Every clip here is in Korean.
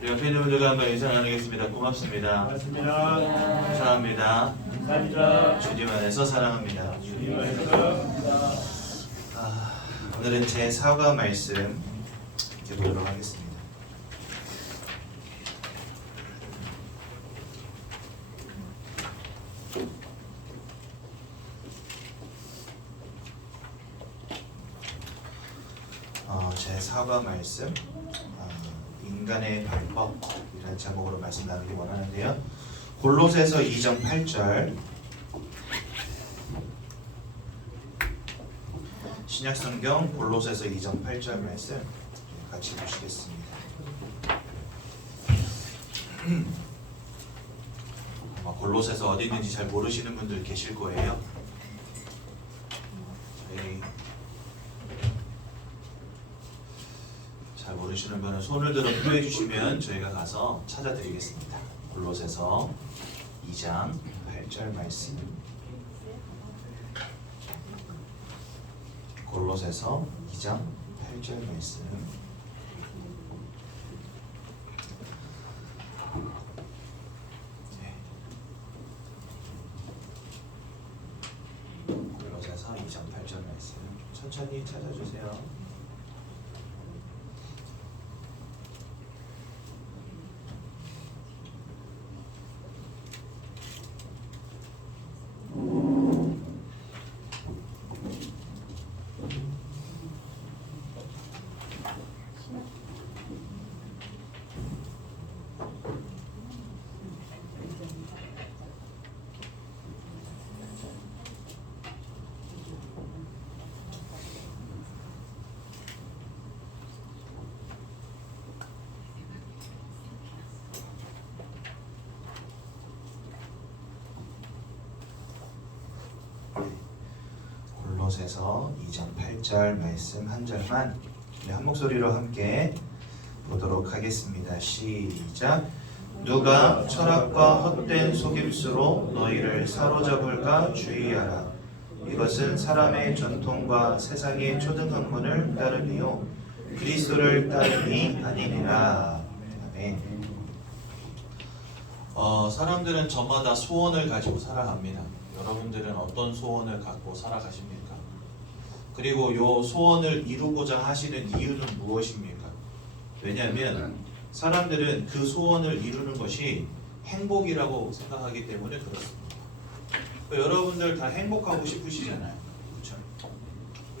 우리 옆에 있는 분들과 한번 인사 나누겠습니다. 고맙습니다. 고맙습니다. 감사합니다. 감사합니다. 주님 안에서 사랑합니다. 주님 안에서 오늘은 제 사과 말씀 이렇게 보도록 하겠습니다. 제 사과 말씀 인간의 방법이라는 제목으로 말씀 나누기 원하는데요. 골로새서 2장 8절 신약성경 골로새서 2장 8절 말씀 같이 보시겠습니다. 아마 골로새서 어디 있는지 잘 모르시는 분들 계실 거예요. 잘 모르시는 분은 손을 들어 표해 주시면 저희가 가서 찾아드리겠습니다. 골로새서 2장 8절 말씀. 골로새서 2장 8절 말씀. 골로새서 2장 8절 말씀. 천천히 찾아주세요. 골로새서 2장 8절 말씀 한 절만 한 목소리로 함께 보도록 하겠습니다. 시작. 누가 철학과 헛된 속임수로 너희를 사로잡을까 주의하라. 이것은 사람의 전통과 세상의 초등학문을 따름이요 그리스도를 따름이 아니니라. 아멘. 사람들은 저마다 소원을 가지고 살아갑니다. 여러분들은 어떤 소원을 갖고 살아가십니까? 그리고 요 소원을 이루고자 하시는 이유는 무엇입니까? 왜냐하면 사람들은 그 소원을 이루는 것이 행복이라고 생각하기 때문에 그렇습니다. 여러분들 다 행복하고 싶으시잖아요. 그렇죠?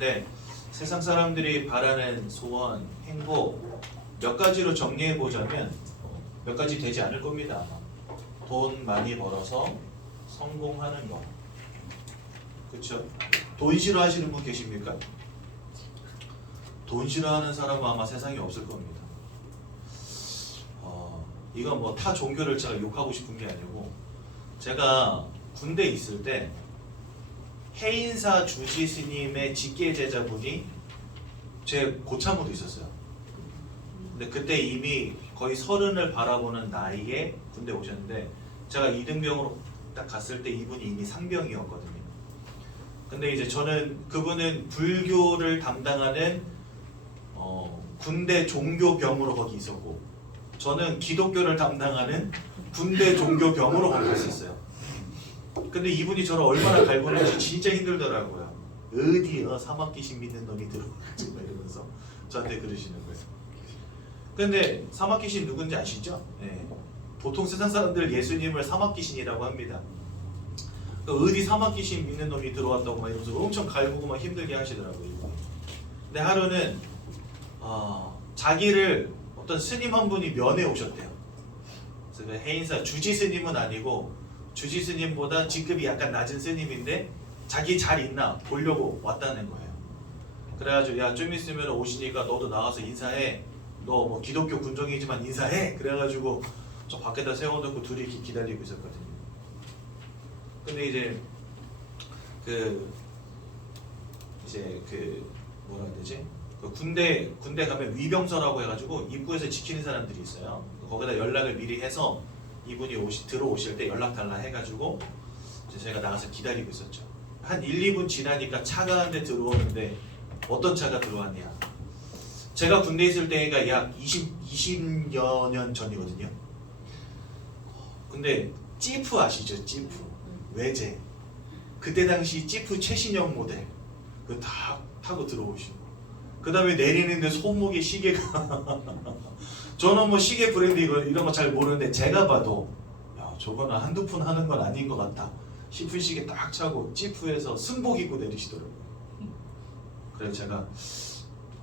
네, 세상 사람들이 바라는 소원, 행복 몇 가지로 정리해 보자면 몇 가지 되지 않을 겁니다. 돈 많이 벌어서 성공하는 거. 그렇죠? 돈 싫어하시는 분 계십니까? 돈 싫어하는 사람은 아마 세상에 없을 겁니다. 이건 뭐 타 종교를 제가 욕하고 싶은 게 아니고 제가 군대에 있을 때 해인사 주지 스님의 직계 제자분이 제 고참으로 있었어요. 근데 그때 이미 거의 30을 바라보는 나이에 군대 오셨는데 제가 2등병으로 딱 갔을 때 이분이 이미 상병이었거든요. 근데 이제 저는 그분은 불교를 담당하는 군대 종교병으로 거기 있었고 저는 기독교를 담당하는 군대 종교병으로 거기 있었어요. 근데 이분이 저를 얼마나 갈구는지 진짜 힘들더라고요. 어디 사막 귀신 믿는 놈이 들어오지 이러면서 저한테 그러시는 거예요. 근데 사막 귀신 누군지 아시죠? 네. 보통 세상 사람들 예수님을 사막 귀신이라고 합니다. 어디 사막 귀신 믿는 놈이 들어왔다고 막 이러면서 엄청 갈구고 막 힘들게 하시더라고요. 근데 하루는 자기를 어떤 스님 한 분이 면회 오셨대요. 그래서 그 해인사 주지 스님은 아니고 주지 스님보다 직급이 약간 낮은 스님인데 자기 잘 있나 보려고 왔다는 거예요. 그래가지고 야 좀 있으면 오시니까 너도 나가서 인사해. 너 뭐 기독교 군종이지만 인사해. 그래가지고 저 밖에다 세워놓고 둘이 기다리고 있었거든요. 근데 이제 뭐라 해야 되지? 그 군대 가면 위병서라고 해가지고 입구에서 지키는 사람들이 있어요. 거기다 연락을 미리 해서 이분이 들어오실 때 연락 달라 해가지고 이제 제가 나가서 기다리고 있었죠. 한 1, 2분 지나니까 차가 한 대 들어오는데 어떤 차가 들어왔냐? 제가 군대 있을 때가 약 20여 년 전이거든요. 근데 찌프 아시죠? 찌프 외제. 그때 당시 찌프 최신형 모델 그거 다 타고 들어오시고, 그 다음에 내리는데 손목에 시계가 저는 뭐 시계 브랜드 이런 거 잘 모르는데 제가 봐도 야 저거는 한두 푼 하는 건 아닌 것 같다 싶은 시계 딱 차고 찌프에서 승복 입고 내리시더라고요. 그래서 제가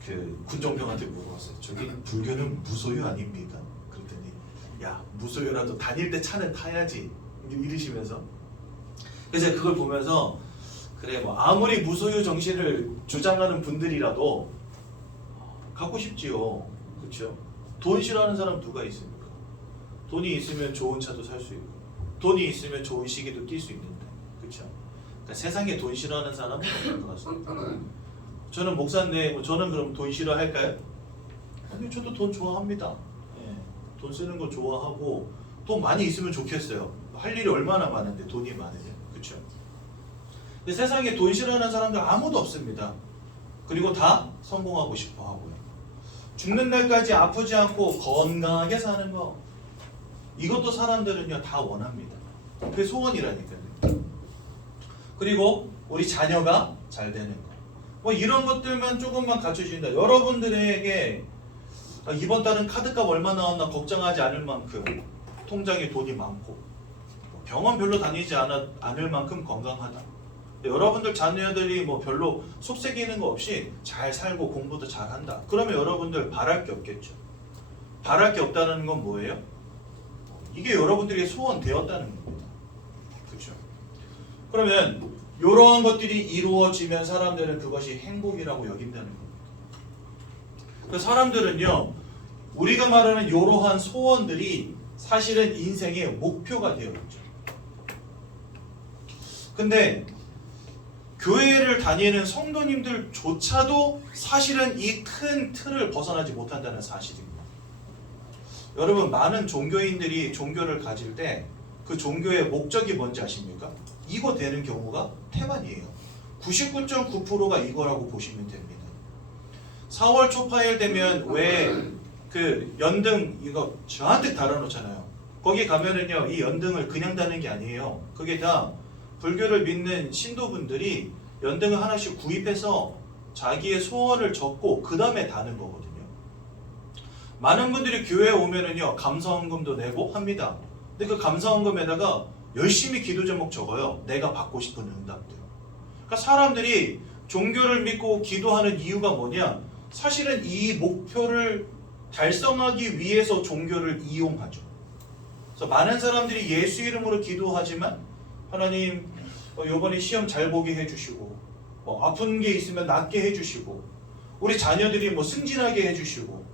그 군종병한테 물어봤어요. 저기 불교는 무소유 아닙니까? 그랬더니 야 무소유라도 다닐 때 차는 타야지 이러시면서, 그래서 그걸 보면서 그래 뭐 아무리 무소유 정신을 주장하는 분들이라도 갖고 싶지요. 그렇죠? 돈 싫어하는 사람 누가 있습니까? 돈이 있으면 좋은 차도 살 수 있고 돈이 있으면 좋은 시계도 낄 수 있는데, 그렇죠? 그러니까 세상에 돈 싫어하는 사람은 없는 것 같습니다. 저는 목사인데 뭐 저는 그럼 돈 싫어할까요? 아니 저도 돈 좋아합니다. 예, 돈 쓰는 거 좋아하고 돈 많이 있으면 좋겠어요. 할 일이 얼마나 많은데 돈이 많으면, 그렇죠? 근데 세상에 돈 싫어하는 사람들 아무도 없습니다. 그리고 다 성공하고 싶어 하고요. 죽는 날까지 아프지 않고 건강하게 사는 거, 이것도 사람들은요 다 원합니다. 그게 소원이라니까요. 그리고 우리 자녀가 잘 되는 거, 뭐 이런 것들만 조금만 갖춰진다. 여러분들에게 이번 달은 카드값 얼마 나왔나 걱정하지 않을 만큼 통장에 돈이 많고 병원 별로 다니지 않을 만큼 건강하다. 여러분들 자녀들이 뭐 별로 속색이는 거 없이 잘 살고 공부도 잘한다. 그러면 여러분들 바랄 게 없겠죠. 바랄 게 없다는 건 뭐예요? 이게 여러분들의 소원 되었다는 겁니다. 그렇죠? 그러면 이러한 것들이 이루어지면 사람들은 그것이 행복이라고 여긴다는 겁니다. 그래서 사람들은요, 우리가 말하는 이러한 소원들이 사실은 인생의 목표가 되어 있죠. 근데 교회를 다니는 성도님들조차도 사실은 이 큰 틀을 벗어나지 못한다는 사실입니다. 여러분, 많은 종교인들이 종교를 가질 때 그 종교의 목적이 뭔지 아십니까? 이거 되는 경우가 태반이에요. 99.9%가 이거라고 보시면 됩니다. 4월 초파일 되면 왜 그 연등 이거 잔뜩 달아놓잖아요. 거기 가면은요, 이 연등을 그냥 다는 게 아니에요. 그게 다 불교를 믿는 신도분들이 연등을 하나씩 구입해서 자기의 소원을 적고 그 다음에 다는 거거든요. 많은 분들이 교회에 오면은요, 감사원금도 내고 합니다. 근데 그 감사원금에다가 열심히 기도 제목 적어요. 내가 받고 싶은 응답들. 그러니까 사람들이 종교를 믿고 기도하는 이유가 뭐냐? 사실은 이 목표를 달성하기 위해서 종교를 이용하죠. 그래서 많은 사람들이 예수 이름으로 기도하지만 하나님 이번에 시험 잘 보게 해주시고 아픈 게 있으면 낫게 해주시고 우리 자녀들이 승진하게 해주시고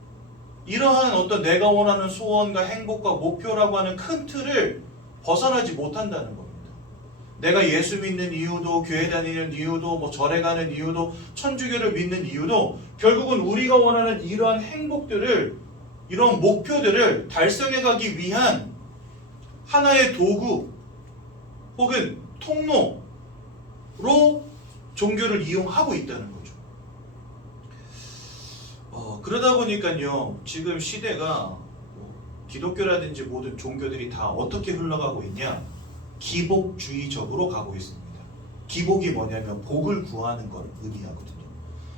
이러한 어떤 내가 원하는 소원과 행복과 목표라고 하는 큰 틀을 벗어나지 못한다는 겁니다. 내가 예수 믿는 이유도 교회 다니는 이유도 절에 가는 이유도 천주교를 믿는 이유도 결국은 우리가 원하는 이러한 행복들을 이런 목표들을 달성해 가기 위한 하나의 도구 혹은 통로로 종교를 이용하고 있다는 거죠. 그러다 보니까요, 지금 시대가 기독교라든지 모든 종교들이 다 어떻게 흘러가고 있냐? 기복주의적으로 가고 있습니다. 기복이 뭐냐면 복을 구하는 걸 의미하거든요.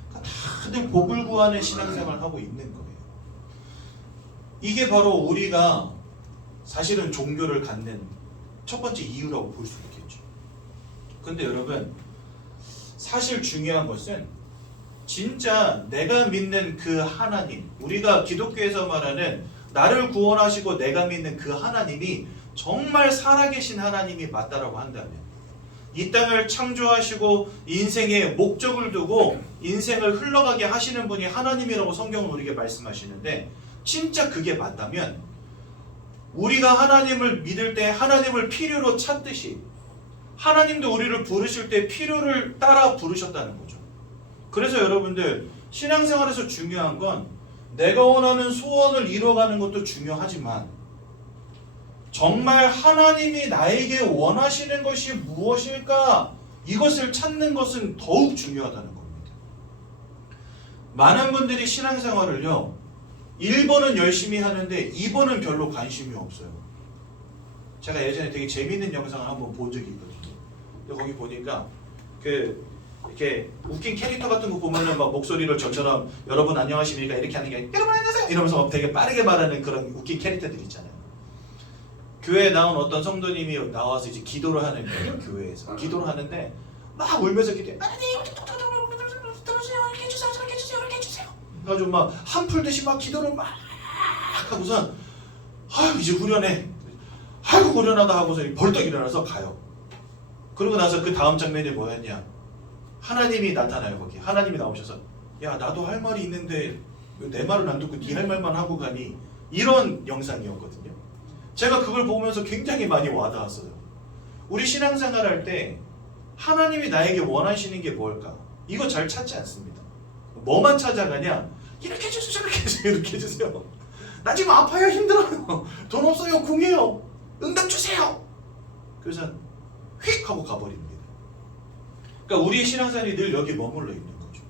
그러니까 다들 복을 구하는 신앙생활을 하고 있는 거예요. 이게 바로 우리가 사실은 종교를 갖는 첫 번째 이유라고 볼 수 있겠죠. 근데 여러분, 사실 중요한 것은 진짜 내가 믿는 그 하나님, 우리가 기독교에서 말하는 나를 구원하시고 내가 믿는 그 하나님이 정말 살아계신 하나님이 맞다라고 한다면, 이 땅을 창조하시고 인생의 목적을 두고 인생을 흘러가게 하시는 분이 하나님이라고 성경은 우리에게 말씀하시는데, 진짜 그게 맞다면 우리가 하나님을 믿을 때 하나님을 필요로 찾듯이 하나님도 우리를 부르실 때 필요를 따라 부르셨다는 거죠. 그래서 여러분들, 신앙생활에서 중요한 건 내가 원하는 소원을 이뤄가는 것도 중요하지만 정말 하나님이 나에게 원하시는 것이 무엇일까? 이것을 찾는 것은 더욱 중요하다는 겁니다. 많은 분들이 신앙생활을요 1번은 열심히 하는데 2번은 별로 관심이 없어요. 제가 예전에 되게 재밌는 영상을 한번 본 적이 있거든요. 근데 거기 보니까 이렇게 웃긴 캐릭터 같은 거 보면은 막 목소리를 저처럼 여러분 안녕하십니까 이렇게 하는 게 여러분 안녕하세요 이러면서 막 되게 빠르게 말하는 그런 웃긴 캐릭터들 있잖아요. 교회에 나온 어떤 성도님이 나와서 이제 기도를 하는 거예요. 교회에서 기도를 하는데 막 울면서 기도해. 하나님 들어주세요 이렇게 해주세요 저렇게 해주세요 이렇게 해주세요. 그래가지고 막 한풀 듯이 막 기도를 막 하고선 아유 이제 후련해. 아이고 후련하다 하고서 벌떡 일어나서 가요. 그러고 나서 그 다음 장면이 뭐였냐? 하나님이 나타나요. 거기 하나님이 나오셔서 야 나도 할 말이 있는데 내 말은 안 듣고 네 할 말만 하고 가니 이런 영상이었거든요. 제가 그걸 보면서 굉장히 많이 와닿았어요. 우리 신앙생활 할 때 하나님이 나에게 원하시는 게 뭘까? 이거 잘 찾지 않습니다. 뭐만 찾아가냐? 이렇게 해주세요 저렇게 해주세요 이렇게 해주세요. 나 지금 아파요 힘들어요 돈 없어요 궁해요 응답 주세요. 그래서 휙 하고 가버립니다. 그러니까 우리 신앙생활이 늘 여기 머물러 있는 거죠.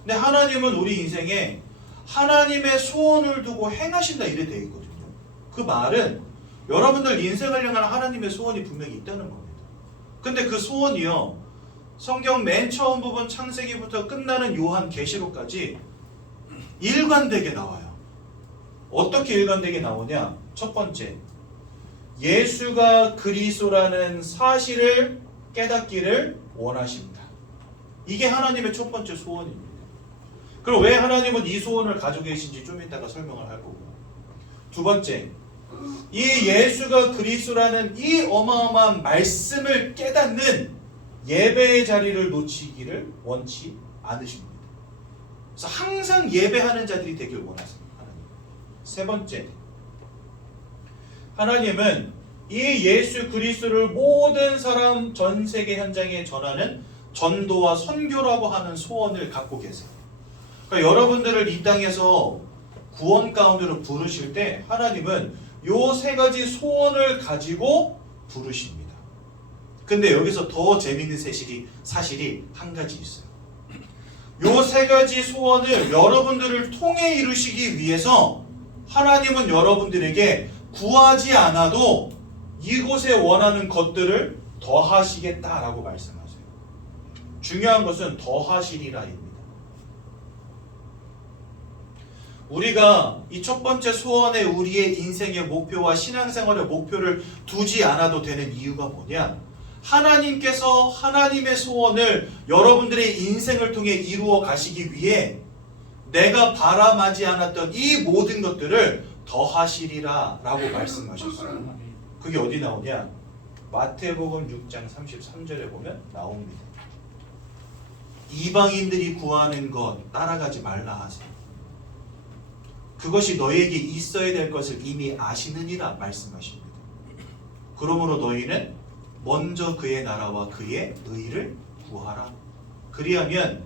근데 하나님은 우리 인생에 하나님의 소원을 두고 행하신다 이래 돼 있거든요. 그 말은 여러분들 인생을 향한 하나님의 소원이 분명히 있다는 겁니다. 근데 그 소원이요 성경 맨 처음 부분 창세기부터 끝나는 요한 계시록까지 일관되게 나와요. 어떻게 일관되게 나오냐? 첫 번째, 예수가 그리스도라는 사실을 깨닫기를 원하십니다. 이게 하나님의 첫 번째 소원입니다. 그럼 왜 하나님은 이 소원을 가지고 계신지 좀 이따가 설명을 할 거고. 두 번째, 이 예수가 그리스도라는 이 어마어마한 말씀을 깨닫는 예배의 자리를 놓치기를 원치 않으십니다. 그래서 항상 예배하는 자들이 되길 원하십니다. 하나님. 세 번째, 하나님은 이 예수 그리스도를 모든 사람 전 세계 현장에 전하는 전도와 선교라고 하는 소원을 갖고 계세요. 그러니까 여러분들을 이 땅에서 구원 가운데로 부르실 때 하나님은 요 세 가지 소원을 가지고 부르십니다. 근데 여기서 더 재밌는 사실이 한 가지 있어요. 요 세 가지 소원을 여러분들을 통해 이루시기 위해서 하나님은 여러분들에게 구하지 않아도 이곳에 원하는 것들을 더하시겠다라고 말씀하세요. 중요한 것은 더하시리라입니다. 우리가 이 첫 번째 소원에 우리의 인생의 목표와 신앙생활의 목표를 두지 않아도 되는 이유가 뭐냐? 하나님께서 하나님의 소원을 여러분들의 인생을 통해 이루어 가시기 위해 내가 바람하지 않았던 이 모든 것들을 더하시리라 라고 말씀하셨어요. 그게 어디 나오냐? 마태복음 6장 33절에 보면 나옵니다. 이방인들이 구하는 것 따라가지 말라 하세요. 그것이 너희에게 있어야 될 것을 이미 아시느니라 말씀하십니다. 그러므로 너희는 먼저 그의 나라와 그의 의를 구하라. 그리하면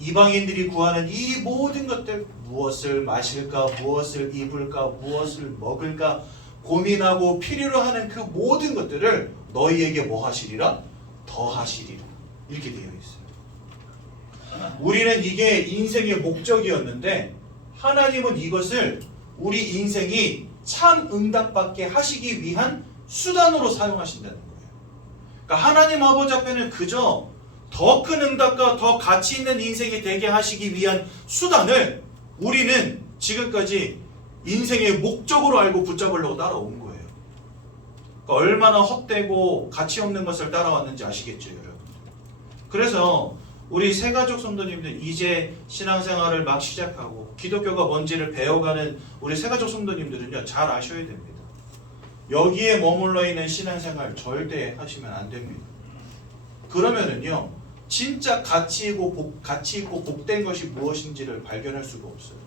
이방인들이 구하는 이 모든 것들, 무엇을 마실까, 무엇을 입을까, 무엇을 먹을까 고민하고 필요로 하는 그 모든 것들을 너희에게 뭐 하시리라? 더하시리라. 이렇게 되어 있어요. 우리는 이게 인생의 목적이었는데 하나님은 이것을 우리 인생이 참 응답받게 하시기 위한 수단으로 사용하신다는 거예요. 그러니까 하나님 아버지 앞에는 그저 더 큰 응답과 더 가치 있는 인생이 되게 하시기 위한 수단을 우리는 지금까지 인생의 목적으로 알고 붙잡으려고 따라온 거예요. 그러니까 얼마나 헛되고 가치 없는 것을 따라왔는지 아시겠죠, 여러분? 그래서 우리 새가족 성도님들 이제 신앙생활을 막 시작하고 기독교가 뭔지를 배워가는 우리 새가족 성도님들은요 잘 아셔야 됩니다. 여기에 머물러 있는 신앙생활 절대 하시면 안 됩니다. 그러면은요 진짜 가치 있고 복된 것이 무엇인지를 발견할 수가 없어요.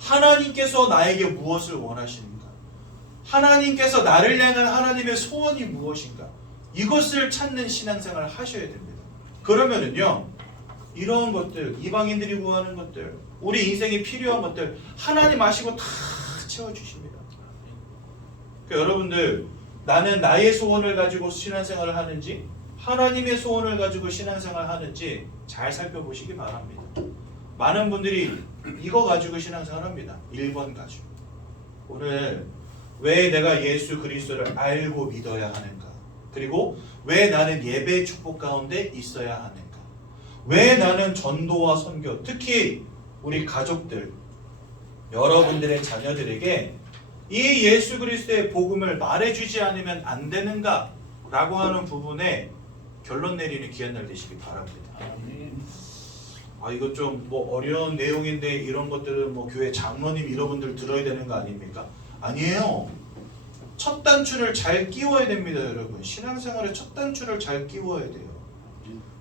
하나님께서 나에게 무엇을 원하시는가? 하나님께서 나를 향한 하나님의 소원이 무엇인가? 이것을 찾는 신앙생활을 하셔야 됩니다. 그러면은요 이런 것들, 이방인들이 구하는 것들, 우리 인생에 필요한 것들 하나님 아시고 다 채워주십니다. 그러니까 여러분들 나는 나의 소원을 가지고 신앙생활을 하는지 하나님의 소원을 가지고 신앙생활을 하는지 잘 살펴보시기 바랍니다. 많은 분들이 이거 가지고 신앙생활 합니다. 1번 가지고. 오늘 왜 내가 예수 그리스도를 알고 믿어야 하는가? 그리고 왜 나는 예배 축복 가운데 있어야 하는가? 왜 나는 전도와 선교, 특히 우리 가족들, 여러분들의 자녀들에게 이 예수 그리스도의 복음을 말해주지 않으면 안 되는가? 라고 하는 부분에 결론 내리는 귀한 날 되시길 바랍니다. 이거 좀 뭐 어려운 내용인데 이런 것들은 뭐 교회 장로님 이런 분들 들어야 되는 거 아닙니까? 아니에요. 첫 단추를 잘 끼워야 됩니다, 여러분. 신앙생활의 첫 단추를 잘 끼워야 돼요.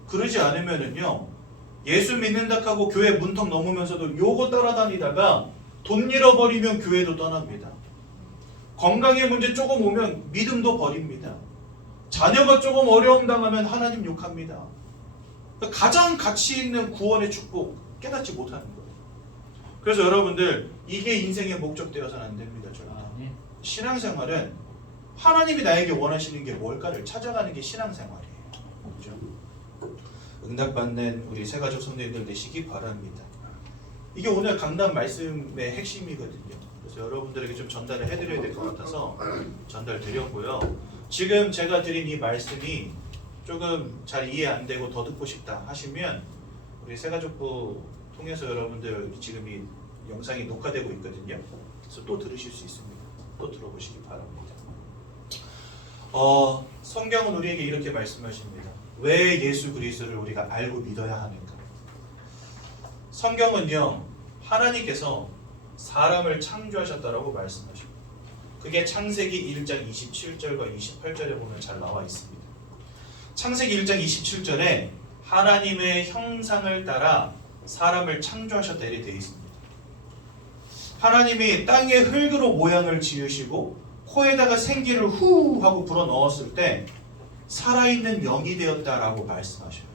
그러지 않으면은요, 예수 믿는다 하고 교회 문턱 넘으면서도 요거 따라다니다가 돈 잃어버리면 교회도 떠납니다. 건강의 문제 조금 오면 믿음도 버립니다. 자녀가 조금 어려움 당하면 하나님 욕합니다. 가장 가치 있는 구원의 축복 깨닫지 못하는 거예요. 그래서 여러분들 이게 인생의 목적 되어서는 안 됩니다. 절대. 신앙생활은 하나님이 나에게 원하시는 게 뭘까를 찾아가는 게 신앙생활이에요. 그렇죠? 응답받는 우리 새가족 성도님들 되시기 바랍니다. 이게 오늘 강단 말씀의 핵심이거든요. 그래서 여러분들에게 좀 전달을 해드려야 될 것 같아서 전달드렸고요. 지금 제가 드린 이 말씀이 조금 잘 이해 안 되고 더 듣고 싶다 하시면 우리 새가족부 통해서 여러분들 지금 이 영상이 녹화되고 있거든요. 그래서 또 들으실 수 있습니다. 또 들어보시기 바랍니다. 성경은 우리에게 이렇게 말씀하십니다. 왜 예수 그리스도를 우리가 알고 믿어야 하는가? 성경은요, 하나님께서 사람을 창조하셨다라고 말씀하십니다. 그게 창세기 1장 27절과 28절에 보면 잘 나와 있습니다. 창세기 1장 27절에 하나님의 형상을 따라 사람을 창조하셨다 이렇게 되어 있습니다. 하나님이 땅에 흙으로 모양을 지으시고 코에다가 생기를 후 하고 불어 넣었을 때 살아있는 영이 되었다라고 말씀하셔요.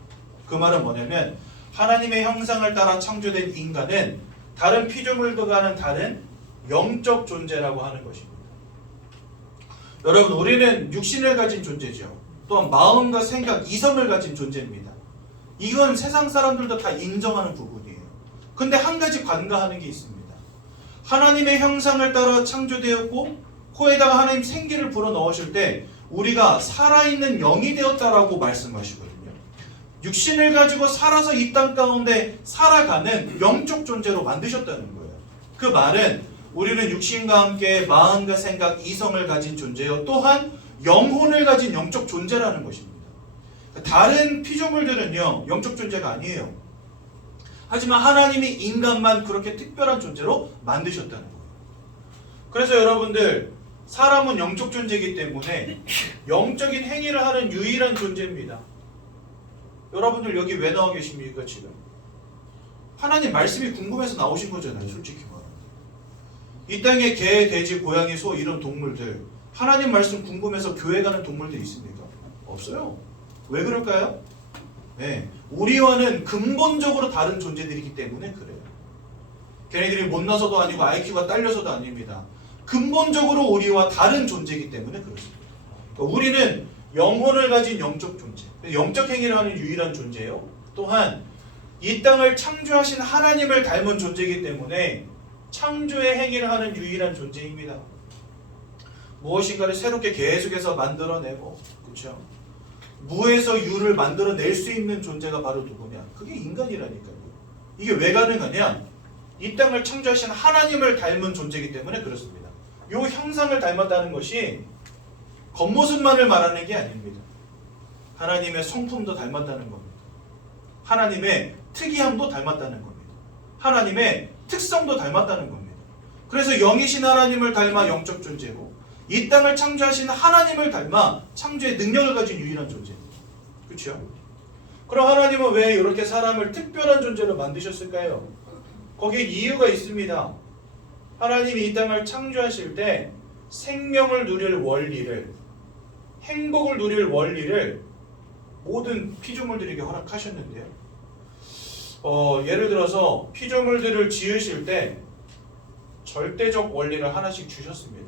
그 말은 뭐냐면 하나님의 형상을 따라 창조된 인간은 다른 피조물들과는 다른 영적 존재라고 하는 것입니다. 여러분, 우리는 육신을 가진 존재죠. 또한 마음과 생각, 이성을 가진 존재입니다. 이건 세상 사람들도 다 인정하는 부분이에요. 근데 한 가지 관가하는 게 있습니다. 하나님의 형상을 따라 창조되었고 코에다가 하나님 생기를 불어넣으실 때 우리가 살아있는 영이 되었다라고 말씀하시거든요. 육신을 가지고 살아서 이 땅 가운데 살아가는 영적 존재로 만드셨다는 거예요. 그 말은 우리는 육신과 함께 마음과 생각, 이성을 가진 존재요. 또한 영혼을 가진 영적 존재라는 것입니다. 다른 피조물들은요, 영적 존재가 아니에요. 하지만 하나님이 인간만 그렇게 특별한 존재로 만드셨다는 거예요. 그래서 여러분들, 사람은 영적 존재이기 때문에 영적인 행위를 하는 유일한 존재입니다. 여러분들 여기 왜 나와 계십니까 지금? 하나님 말씀이 궁금해서 나오신 거잖아요, 솔직히 말하면. 이 땅에 개, 돼지, 고양이, 소 이런 동물들, 하나님 말씀 궁금해서 교회 가는 동물들이 있습니까? 없어요. 왜 그럴까요? 네, 우리와는 근본적으로 다른 존재들이기 때문에 그래요. 걔네들이 못나서도 아니고 IQ가 딸려서도 아닙니다. 근본적으로 우리와 다른 존재이기 때문에 그렇습니다. 그러니까 우리는 영혼을 가진 영적 존재, 영적 행위를 하는 유일한 존재예요. 또한 이 땅을 창조하신 하나님을 닮은 존재이기 때문에 창조의 행위를 하는 유일한 존재입니다. 무엇인가를 새롭게 계속해서 만들어내고, 그렇죠? 무에서 유를 만들어낼 수 있는 존재가 바로 누구냐? 그게 인간이라니까요. 이게 왜 가능하냐? 이 땅을 창조하신 하나님을 닮은 존재이기 때문에 그렇습니다. 이 형상을 닮았다는 것이 겉모습만을 말하는 게 아닙니다. 하나님의 성품도 닮았다는 겁니다. 하나님의 특이함도 닮았다는 겁니다. 하나님의 특성도 닮았다는 겁니다. 그래서 영이신 하나님을 닮아 영적 존재고, 이 땅을 창조하신 하나님을 닮아 창조의 능력을 가진 유일한 존재입니다. 그렇죠? 그럼 하나님은 왜 이렇게 사람을 특별한 존재로 만드셨을까요? 거기에 이유가 있습니다. 하나님이 이 땅을 창조하실 때 생명을 누릴 원리를, 행복을 누릴 원리를 모든 피조물들에게 허락하셨는데요. 예를 들어서 피조물들을 지으실 때 절대적 원리를 하나씩 주셨습니다.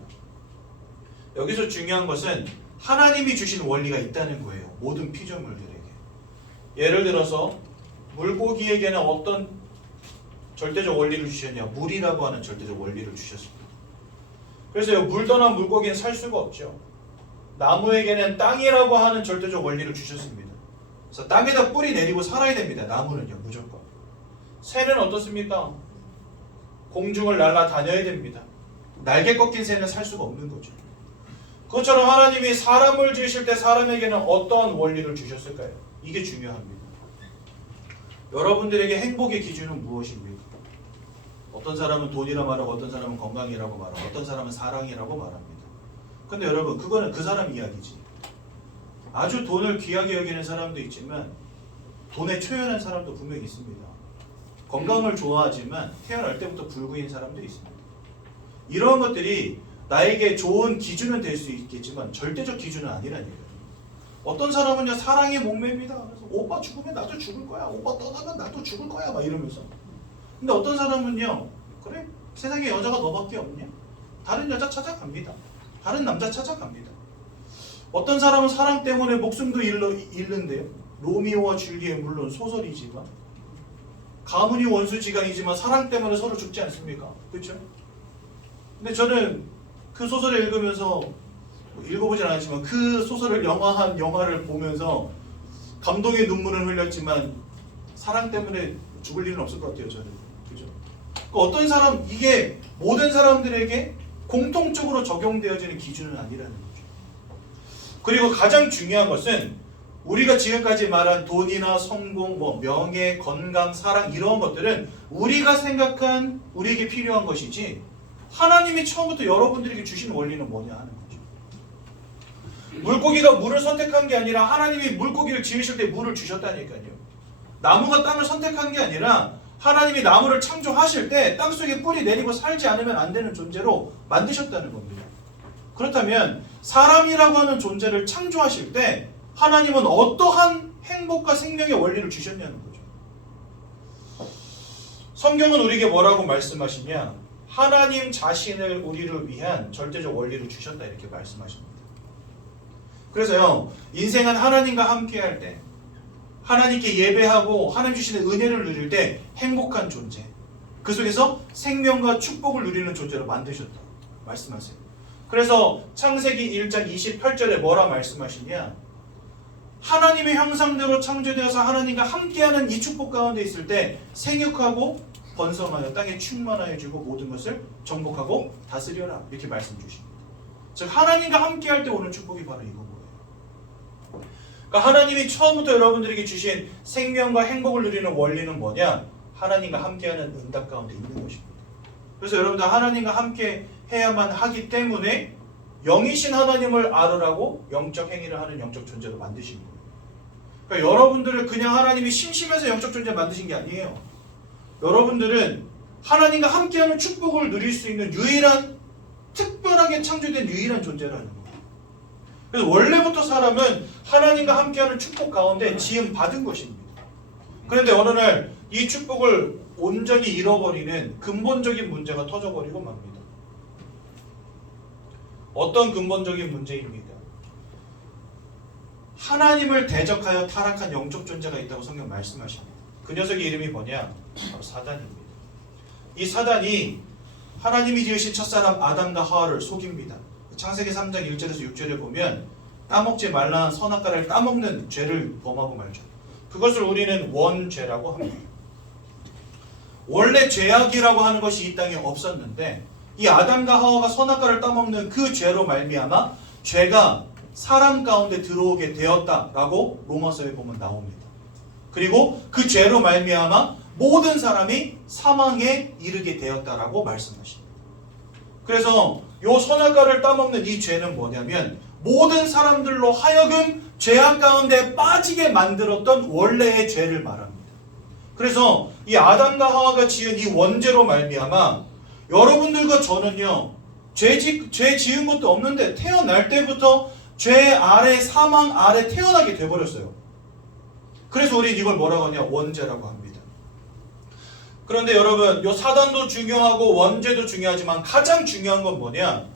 여기서 중요한 것은 하나님이 주신 원리가 있다는 거예요. 모든 피조물들에게. 예를 들어서 물고기에게는 어떤 절대적 원리를 주셨냐? 물이라고 하는 절대적 원리를 주셨습니다. 그래서 물 떠난 물고기는 살 수가 없죠. 나무에게는 땅이라고 하는 절대적 원리를 주셨습니다. 그래서 땅에다 뿌리 내리고 살아야 됩니다. 나무는요, 무조건. 새는 어떻습니까? 공중을 날아다녀야 됩니다. 날개 꺾인 새는 살 수가 없는 거죠. 그것처럼 하나님이 사람을 지으실 때 사람에게는 어떤 원리를 주셨을까요? 이게 중요합니다. 여러분들에게 행복의 기준은 무엇입니까? 어떤 사람은 돈이라 말하고 어떤 사람은 건강이라고 말하고 어떤 사람은 사랑이라고 말합니다. 근데 여러분 그거는 그 사람 이야기지. 아주 돈을 귀하게 여기는 사람도 있지만 돈에 초연한 사람도 분명히 있습니다. 건강을 좋아하지만 태어날 때부터 불구인 사람도 있습니다. 이런 것들이 나에게 좋은 기준은 될 수 있겠지만 절대적 기준은 아니라는 얘기예요. 어떤 사람은요 사랑에 목매입니다. 그래서 오빠 죽으면 나도 죽을 거야. 오빠 떠나면 나도 죽을 거야. 막 이러면서. 근데 어떤 사람은요 그래 세상에 여자가 너밖에 없냐? 다른 여자 찾아갑니다. 다른 남자 찾아갑니다. 어떤 사람은 사랑 때문에 목숨도 잃는데요. 로미오와 줄리엣 물론 소설이지만 가문이 원수지간이지만 사랑 때문에 서로 죽지 않습니까? 그렇죠? 근데 저는 그 소설을 읽으면서 읽어보진 않았지만 그 소설을 영화한 영화를 보면서 감동의 눈물을 흘렸지만 사랑 때문에 죽을 일은 없을 것 같아요. 저는. 그죠? 그러니까 어떤 사람 이게 모든 사람들에게 공통적으로 적용되어지는 기준은 아니라는 거죠. 그리고 가장 중요한 것은 우리가 지금까지 말한 돈이나 성공, 명예, 건강, 사랑 이런 것들은 우리가 생각한 우리에게 필요한 것이지 하나님이 처음부터 여러분들에게 주신 원리는 뭐냐 하는 거죠. 물고기가 물을 선택한 게 아니라 하나님이 물고기를 지으실 때 물을 주셨다니까요. 나무가 땅을 선택한 게 아니라 하나님이 나무를 창조하실 때 땅속에 뿌리 내리고 살지 않으면 안 되는 존재로 만드셨다는 겁니다. 그렇다면 사람이라고 하는 존재를 창조하실 때 하나님은 어떠한 행복과 생명의 원리를 주셨냐는 거죠. 성경은 우리에게 뭐라고 말씀하시냐? 하나님 자신을 우리를 위한 절대적 원리를 주셨다 이렇게 말씀하십니다. 그래서요 인생은 하나님과 함께할 때 하나님께 예배하고 하나님 주시는 은혜를 누릴 때 행복한 존재 그 속에서 생명과 축복을 누리는 존재로 만드셨다 말씀하세요. 그래서 창세기 1장 28절에 뭐라 말씀하시냐? 하나님의 형상대로 창조되어서 하나님과 함께하는 이 축복 가운데 있을 때 생육하고 번성하여 땅에 충만하여 주고 모든 것을 정복하고 다스려라 이렇게 말씀 주십니다. 즉 하나님과 함께할 때 오는 축복이 바로 이건 거예요. 그러니까 하나님이 처음부터 여러분들에게 주신 생명과 행복을 누리는 원리는 뭐냐? 하나님과 함께하는 응답 가운데 있는 것입니다. 그래서 여러분들 하나님과 함께 해야만 하기 때문에 영이신 하나님을 알으라고 영적 행위를 하는 영적 존재로 만드신 거예요. 그러니까 여러분들을 그냥 하나님이 심심해서 영적 존재 만드신 게 아니에요. 여러분들은 하나님과 함께하는 축복을 누릴 수 있는 유일한 특별하게 창조된 유일한 존재라는 거예요. 그래서 원래부터 사람은 하나님과 함께하는 축복 가운데 지음 받은 것입니다. 그런데 어느 날 이 축복을 온전히 잃어버리는 근본적인 문제가 터져버리고 맙니다. 어떤 근본적인 문제입니까? 하나님을 대적하여 타락한 영적 존재가 있다고 성경 말씀하십니다. 그 녀석의 이름이 뭐냐? 바로 사단입니다. 이 사단이 하나님이 지으신 첫사람 아담과 하와를 속입니다. 창세기 3장 1절에서 6절에 보면 따먹지 말라는 선악과를 따먹는 죄를 범하고 말죠. 그것을 우리는 원죄라고 합니다. 원래 죄악이라고 하는 것이 이 땅에 없었는데 이 아담과 하와가 선악과를 따먹는 그 죄로 말미암아 죄가 사람 가운데 들어오게 되었다라고 로마서에 보면 나옵니다. 그리고 그 죄로 말미암아 모든 사람이 사망에 이르게 되었다라고 말씀하십니다. 그래서 이 선악과를 따먹는 이 죄는 뭐냐면 모든 사람들로 하여금 죄악 가운데 빠지게 만들었던 원래의 죄를 말합니다. 그래서 이 아담과 하와가 지은 이 원죄로 말미암아 여러분들과 저는요 죄 지은 것도 없는데 태어날 때부터 죄 아래 사망 아래 태어나게 돼버렸어요. 그래서 우리 이걸 뭐라고 하냐? 원죄라고 합니다. 그런데 여러분 요 사단도 중요하고 원죄도 중요하지만 가장 중요한 건 뭐냐?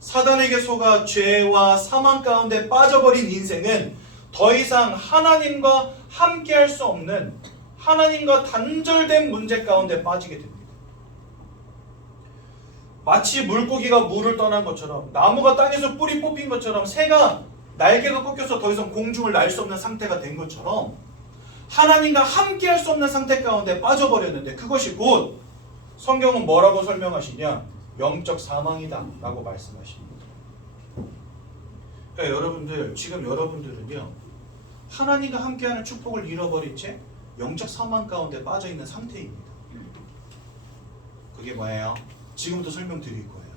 사단에게 속아 죄와 사망 가운데 빠져버린 인생은 더 이상 하나님과 함께할 수 없는 하나님과 단절된 문제 가운데 빠지게 됩니다. 마치 물고기가 물을 떠난 것처럼, 나무가 땅에서 뿌리 뽑힌 것처럼, 새가 날개가 꺾여서 더 이상 공중을 날 수 없는 상태가 된 것처럼 하나님과 함께 할 수 없는 상태 가운데 빠져버렸는데, 그것이 곧 성경은 뭐라고 설명하시냐? 영적 사망이다 라고 말씀하십니다. 그러니까 여러분들, 지금 여러분들은요, 하나님과 함께하는 축복을 잃어버린 채 영적 사망 가운데 빠져있는 상태입니다. 그게 뭐예요? 지금부터 설명드릴 거예요.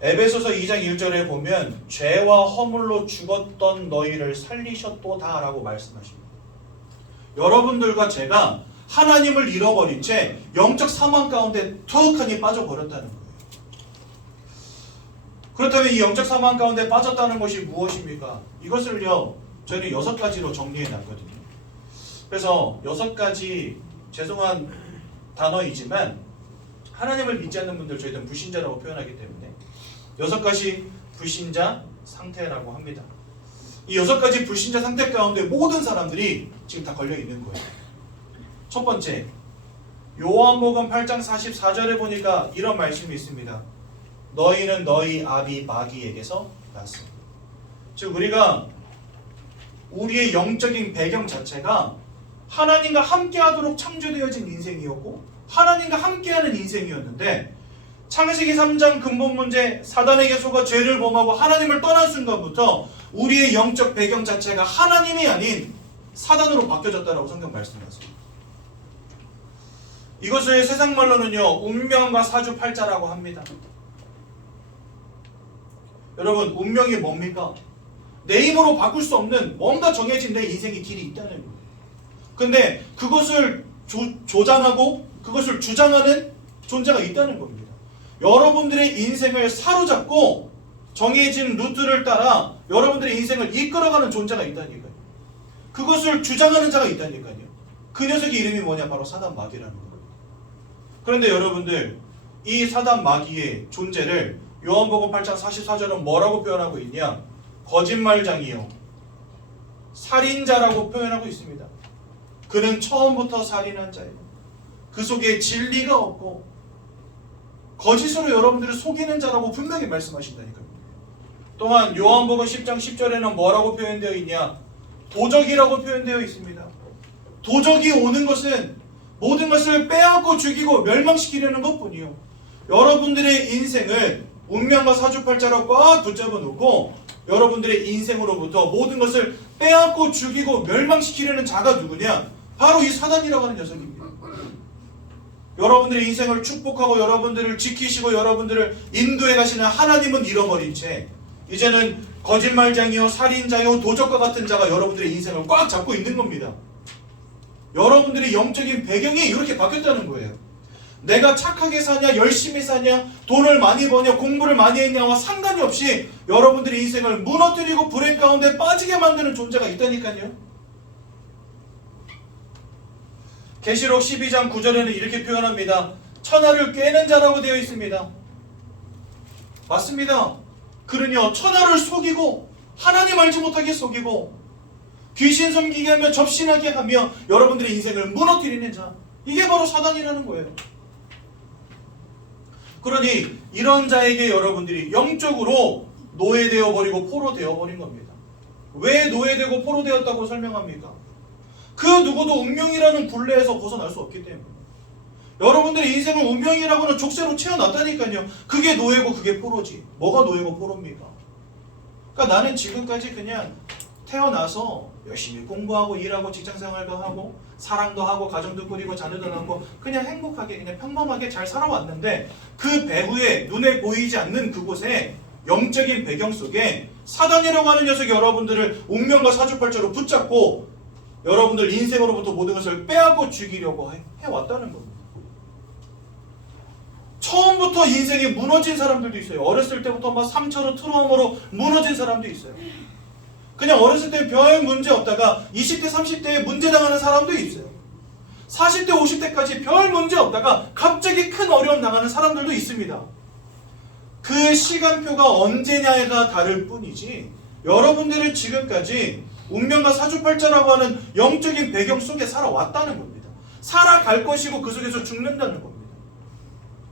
에베소서 2장 1절에 보면 죄와 허물로 죽었던 너희를 살리셨도다 라고 말씀하십니다. 여러분들과 제가 하나님을 잃어버린 채 영적 사망 가운데 툭하니 빠져버렸다는 거예요. 그렇다면 이 영적 사망 가운데 빠졌다는 것이 무엇입니까? 이것을요, 저희는 6가지로 정리해 놨거든요. 그래서 6가지 죄송한 단어이지만 하나님을 믿지 않는 분들 저희는 불신자라고 표현하기 때문에 6가지 불신자 상태라고 합니다. 이 6가지 불신자 상태 가운데 모든 사람들이 지금 다 걸려 있는 거예요. 첫 번째, 요한복음 8장 44절에 보니까 이런 말씀이 있습니다. 너희는 너희 아비 마귀에게서 났습니다. 즉 우리가 우리의 영적인 배경 자체가 하나님과 함께하도록 창조되어진 인생이었고 하나님과 함께하는 인생이었는데, 창세기 3장 근본 문제, 사단에게 속아 죄를 범하고 하나님을 떠난 순간부터 우리의 영적 배경 자체가 하나님이 아닌 사단으로 바뀌어졌다라고 성경 말씀하세요. 이것을 세상 말로는요, 운명과 사주팔자라고 합니다. 여러분, 운명이 뭡니까? 내 힘으로 바꿀 수 없는 뭔가 정해진 내 인생의 길이 있다는 거예요. 근데 그것을 조장하고 그것을 주장하는 존재가 있다는 겁니다. 여러분들의 인생을 사로잡고 정해진 루트를 따라 여러분들의 인생을 이끌어가는 존재가 있다니까요. 그것을 주장하는 자가 있다니까요. 그 녀석의 이름이 뭐냐? 바로 사단 마귀라는 거예요. 그런데 여러분들, 이 사단 마귀의 존재를 요한복음 8장 44절은 뭐라고 표현하고 있냐? 거짓말장이요, 살인자라고 표현하고 있습니다. 그는 처음부터 살인한 자예요. 그 속에 진리가 없고 거짓으로 여러분들을 속이는 자라고 분명히 말씀하신다니까요. 또한 요한복음 10장 10절에는 뭐라고 표현되어 있냐? 도적이라고 표현되어 있습니다. 도적이 오는 것은 모든 것을 빼앗고 죽이고 멸망시키려는 것뿐이요, 여러분들의 인생을 운명과 사주팔자로 꽉 붙잡아 놓고 여러분들의 인생으로부터 모든 것을 빼앗고 죽이고 멸망시키려는 자가 누구냐? 바로 이 사단이라고 하는 녀석입니다. 여러분들의 인생을 축복하고 여러분들을 지키시고 여러분들을 인도해 가시는 하나님은 잃어버린 채 이제는 거짓말장이요, 살인자요, 도적과 같은 자가 여러분들의 인생을 꽉 잡고 있는 겁니다. 여러분들의 영적인 배경이 이렇게 바뀌었다는 거예요. 내가 착하게 사냐, 열심히 사냐, 돈을 많이 버냐, 공부를 많이 했냐와 상관이 없이 여러분들의 인생을 무너뜨리고 불행 가운데 빠지게 만드는 존재가 있다니까요. 계시록 12장 9절에는 이렇게 표현합니다. 천하를 꿰는 자라고 되어 있습니다. 맞습니다. 그는요, 천하를 속이고 하나님 알지 못하게 속이고 귀신 섬기게 하며 접신하게 하며 여러분들의 인생을 무너뜨리는 자, 이게 바로 사단이라는 거예요. 그러니 이런 자에게 여러분들이 영적으로 노예되어 버리고 포로되어 버린 겁니다. 왜 노예되고 포로되었다고 설명합니까? 그 누구도 운명이라는 굴레에서 벗어날 수 없기 때문에. 여러분들의 인생을 운명이라고는 족쇄로 채워놨다니까요. 그게 노예고 그게 포로지. 뭐가 노예고 포로입니까? 그러니까 나는 지금까지 그냥 태어나서 열심히 공부하고 일하고 직장생활도 하고 사랑도 하고 가정도 꾸리고 자녀도 낳고 그냥 행복하게 그냥 평범하게 잘 살아왔는데, 그 배후에 눈에 보이지 않는 그곳에 영적인 배경 속에 사단이라고 하는 녀석이 여러분들을 운명과 사주팔자로 붙잡고 여러분들 인생으로부터 모든 것을 빼앗고 죽이려고 해왔다는 겁니다. 처음부터 인생이 무너진 사람들도 있어요. 어렸을 때부터 막 상처로 트라우마로 무너진 사람도 있어요. 그냥 어렸을 때 별 문제 없다가 20대 30대에 문제 당하는 사람도 있어요. 40대 50대까지 별 문제 없다가 갑자기 큰 어려움 당하는 사람들도 있습니다. 그 시간표가 언제냐가 다를 뿐이지 여러분들은 지금까지 운명과 사주팔자라고 하는 영적인 배경 속에 살아왔다는 겁니다. 살아갈 것이고 그 속에서 죽는다는 겁니다.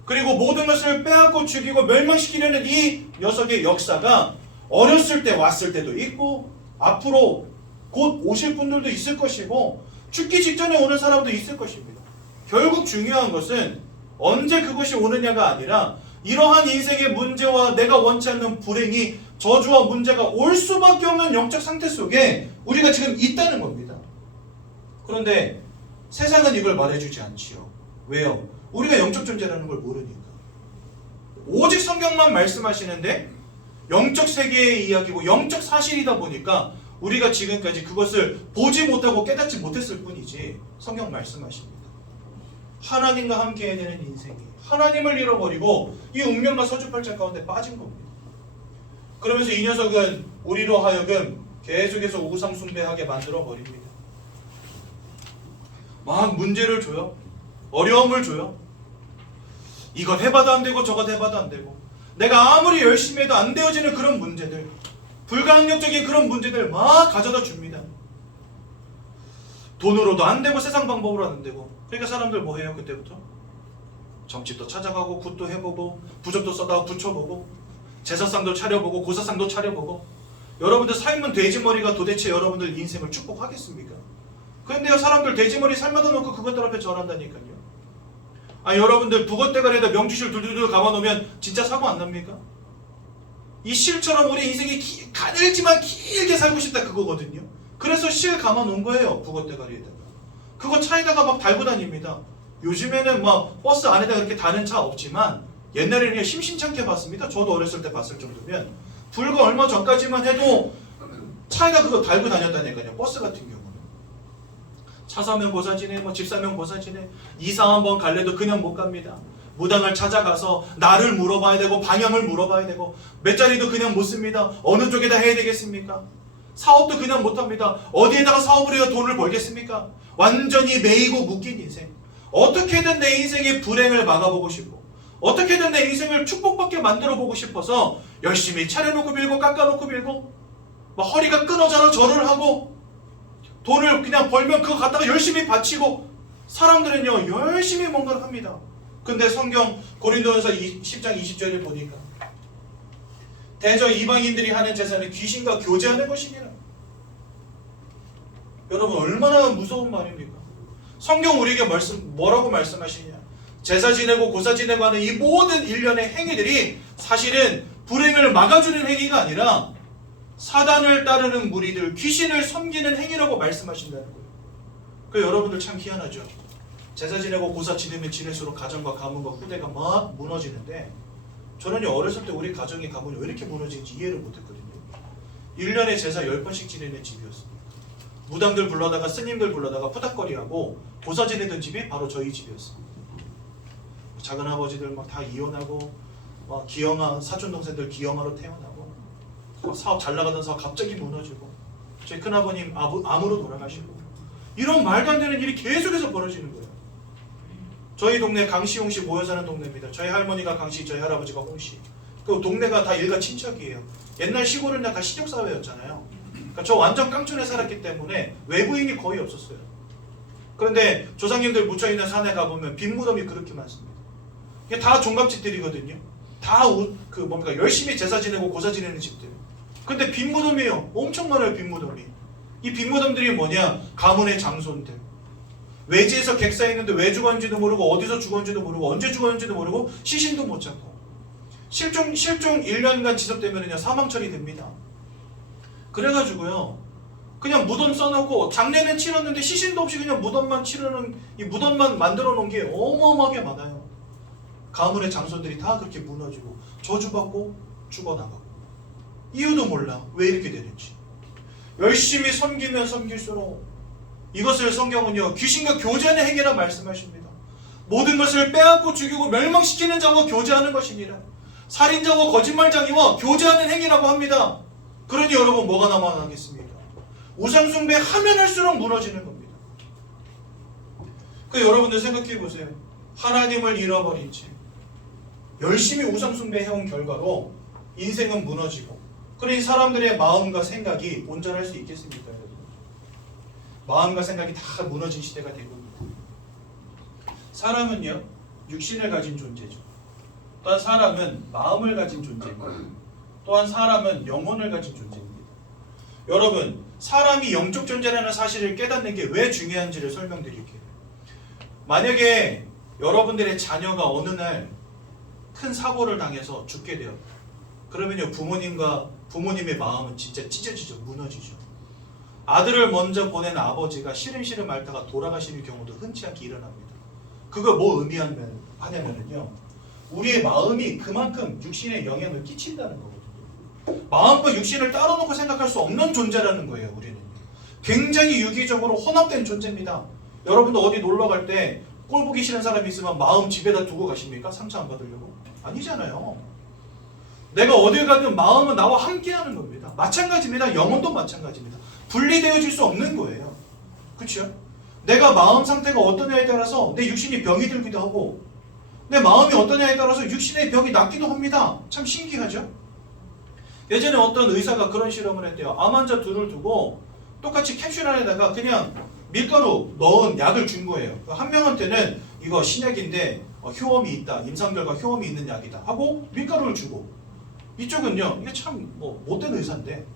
그리고 모든 것을 빼앗고 죽이고 멸망시키려는 이 녀석의 역사가 어렸을 때 왔을 때도 있고 앞으로 곧 오실 분들도 있을 것이고 죽기 직전에 오는 사람도 있을 것입니다. 결국 중요한 것은 언제 그것이 오느냐가 아니라 이러한 인생의 문제와 내가 원치 않는 불행이 저주와 문제가 올 수밖에 없는 영적 상태 속에 우리가 지금 있다는 겁니다. 그런데 세상은 이걸 말해주지 않지요. 왜요? 우리가 영적 존재라는 걸 모르니까. 오직 성경만 말씀하시는데 영적 세계의 이야기고 영적 사실이다 보니까 우리가 지금까지 그것을 보지 못하고 깨닫지 못했을 뿐이지 성경 말씀하십니다. 하나님과 함께 해야 되는 인생이 하나님을 잃어버리고 이 운명과 서주팔자 가운데 빠진 겁니다. 그러면서 이 녀석은 우리로 하여금 계속해서 우상 숭배하게 만들어 버립니다. 막 문제를 줘요. 어려움을 줘요. 이것 해봐도 안 되고 저것 해봐도 안 되고 내가 아무리 열심히 해도 안 되어지는 그런 문제들, 불가항력적인 그런 문제들 막 가져다 줍니다. 돈으로도 안 되고 세상 방법으로 안 되고. 그러니까 사람들 뭐 해요 그때부터? 점집도 찾아가고 굿도 해보고 부적도 써다가 붙여보고 제사상도 차려보고 고사상도 차려보고. 여러분들 삶은 돼지머리가 도대체 여러분들 인생을 축복하겠습니까? 그런데요 사람들 돼지머리 삶아다 놓고 그것들 앞에 절한다니까요. 아 여러분들 북어대가리에다 명주실 둘둘둘 감아놓으면 진짜 사고 안 납니까? 이 실처럼 우리 인생이 가늘지만 길게 살고 싶다 그거거든요. 그래서 실 감아놓은 거예요 북어대가리에다가. 그거 차에다가 막 달고 다닙니다. 요즘에는 막 버스 안에다가 이렇게 다는 차 없지만 옛날에는 그냥 심심찮게 봤습니다. 저도 어렸을 때 봤을 정도면 불과 얼마 전까지만 해도 차에다 그거 달고 다녔다니까요. 버스 같은 경우는 차 사면 고사지네, 뭐 집 사면 고사지네. 이사 한번 갈래도 그냥 못 갑니다. 무당을 찾아가서 나를 물어봐야 되고 방향을 물어봐야 되고 몇 자리도 그냥 못 씁니다. 어느 쪽에다 해야 되겠습니까? 사업도 그냥 못합니다. 어디에다가 사업을 해야 돈을 벌겠습니까? 완전히 매이고 묶인 인생. 어떻게든 내 인생의 불행을 막아보고 싶고 어떻게든 내 인생을 축복받게 만들어보고 싶어서 열심히 차려놓고 빌고 깎아놓고 빌고 막 허리가 끊어져라 절을 하고 돈을 그냥 벌면 그거 갖다가 열심히 바치고 사람들은요 열심히 뭔가를 합니다. 근데 성경 고린도전서 10장 20절에 보니까 대저 이방인들이 하는 제사는 귀신과 교제하는 것이니라. 여러분 얼마나 무서운 말입니까? 성경 우리에게 뭐라고 말씀하시냐? 제사 지내고 고사 지내고 하는 이 모든 일련의 행위들이 사실은 불행을 막아주는 행위가 아니라 사단을 따르는 무리들, 귀신을 섬기는 행위라고 말씀하신다는 거예요. 그 여러분들 참 희한하죠. 제사 지내고 고사 지내면 지낼수록 가정과 가문과 후대가 막 무너지는데 저는요 어렸을 때 우리 가정의 가문이 왜 이렇게 무너지는지 이해를 못했거든요. 1년에 제사 10번씩 지내는 집이었습니다. 무당들 불러다가 스님들 불러다가 푸닥거리하고 고사 지내던 집이 바로 저희 집이었습니다. 작은아버지들 막 다 이혼하고 막 기형아 사촌동생들 기형아로 태어나고 사업 잘 나가던 사업 갑자기 무너지고 저희 큰아버님 암으로 돌아가시고 이런 말도 안 되는 일이 계속해서 벌어지는 거예요. 저희 동네 강씨 홍씨 모여 사는 동네입니다. 저희 할머니가 강씨 저희 할아버지가 홍씨. 그 동네가 다 일가 친척이에요. 옛날 시골은 다 시족사회였잖아요. 그러니까 저 완전 깡촌에 살았기 때문에 외부인이 거의 없었어요. 그런데 조상님들 묻혀있는 산에 가보면 빈무덤이 그렇게 많습니다. 이게 다 종갓집들이거든요. 다 열심히 제사 지내고 고사 지내는 집들. 근데 빈무덤이에요. 엄청 많아요 빈무덤이. 이 빈무덤들이 뭐냐? 가문의 장손들. 외지에서 객사했는데 왜 죽었는지도 모르고 어디서 죽었는지도 모르고 언제 죽었는지도 모르고 시신도 못 찾고 실종 1년간 지속되면요 사망 처리됩니다. 그래가지고요 그냥 무덤 써놓고 장례는 치렀는데 시신도 없이 그냥 무덤만 치르는 이 무덤만 만들어 놓은 게 어마어마하게 많아요. 가문의 장손들이 다 그렇게 무너지고 저주받고 죽어나가고 이유도 몰라 왜 이렇게 되는지. 열심히 섬기면 섬길수록 이것을 성경은요 귀신과 교제하는 행위라 말씀하십니다. 모든 것을 빼앗고 죽이고 멸망시키는 자와 교제하는 것이니라. 살인자와 거짓말장이와 교제하는 행위라고 합니다. 그러니 여러분 뭐가 남아나겠습니까? 우상숭배 하면 할수록 무너지는 겁니다. 그 여러분들 생각해 보세요. 하나님을 잃어버린 채 열심히 우상숭배 해온 결과로 인생은 무너지고 그러니 사람들의 마음과 생각이 온전할 수 있겠습니까? 여러분? 마음과 생각이 다 무너진 시대가 된 겁니다. 사람은요, 육신을 가진 존재죠. 또한 사람은 마음을 가진 존재입니다. 또한 사람은 영혼을 가진 존재입니다. 여러분, 사람이 영적 존재라는 사실을 깨닫는 게 왜 중요한지를 설명드릴게요. 만약에 여러분들의 자녀가 어느 날 큰 사고를 당해서 죽게 되었다. 그러면요, 부모님의 마음은 진짜 찢어지죠. 무너지죠. 아들을 먼저 보낸 아버지가 시름시름 앓다가 돌아가시는 경우도 흔치 않게 일어납니다. 그거 뭐 의미하냐면요, 우리의 마음이 그만큼 육신에 영향을 끼친다는 거거든요. 마음과 육신을 따로 놓고 생각할 수 없는 존재라는 거예요. 우리는 굉장히 유기적으로 혼합된 존재입니다. 여러분도 어디 놀러 갈 때 꼴 보기 싫은 사람이 있으면 마음 집에다 두고 가십니까? 상처 안 받으려고? 아니잖아요. 내가 어딜 가든 마음은 나와 함께하는 겁니다. 마찬가지입니다. 영혼도 마찬가지입니다. 분리되어질 수 없는 거예요. 그렇죠? 내가 마음 상태가 어떠냐에 따라서 내 육신이 병이 들기도 하고, 내 마음이 어떠냐에 따라서 육신의 병이 낫기도 합니다. 참 신기하죠? 예전에 어떤 의사가 그런 실험을 했대요. 암 환자 둘을 두고 똑같이 캡슐 안에다가 그냥 밀가루 넣은 약을 준 거예요. 한 명한테는 이거 신약인데 효험이 있다, 임상 결과 효험이 있는 약이다 하고 밀가루를 주고, 이쪽은요, 이게 참 못된 의사인데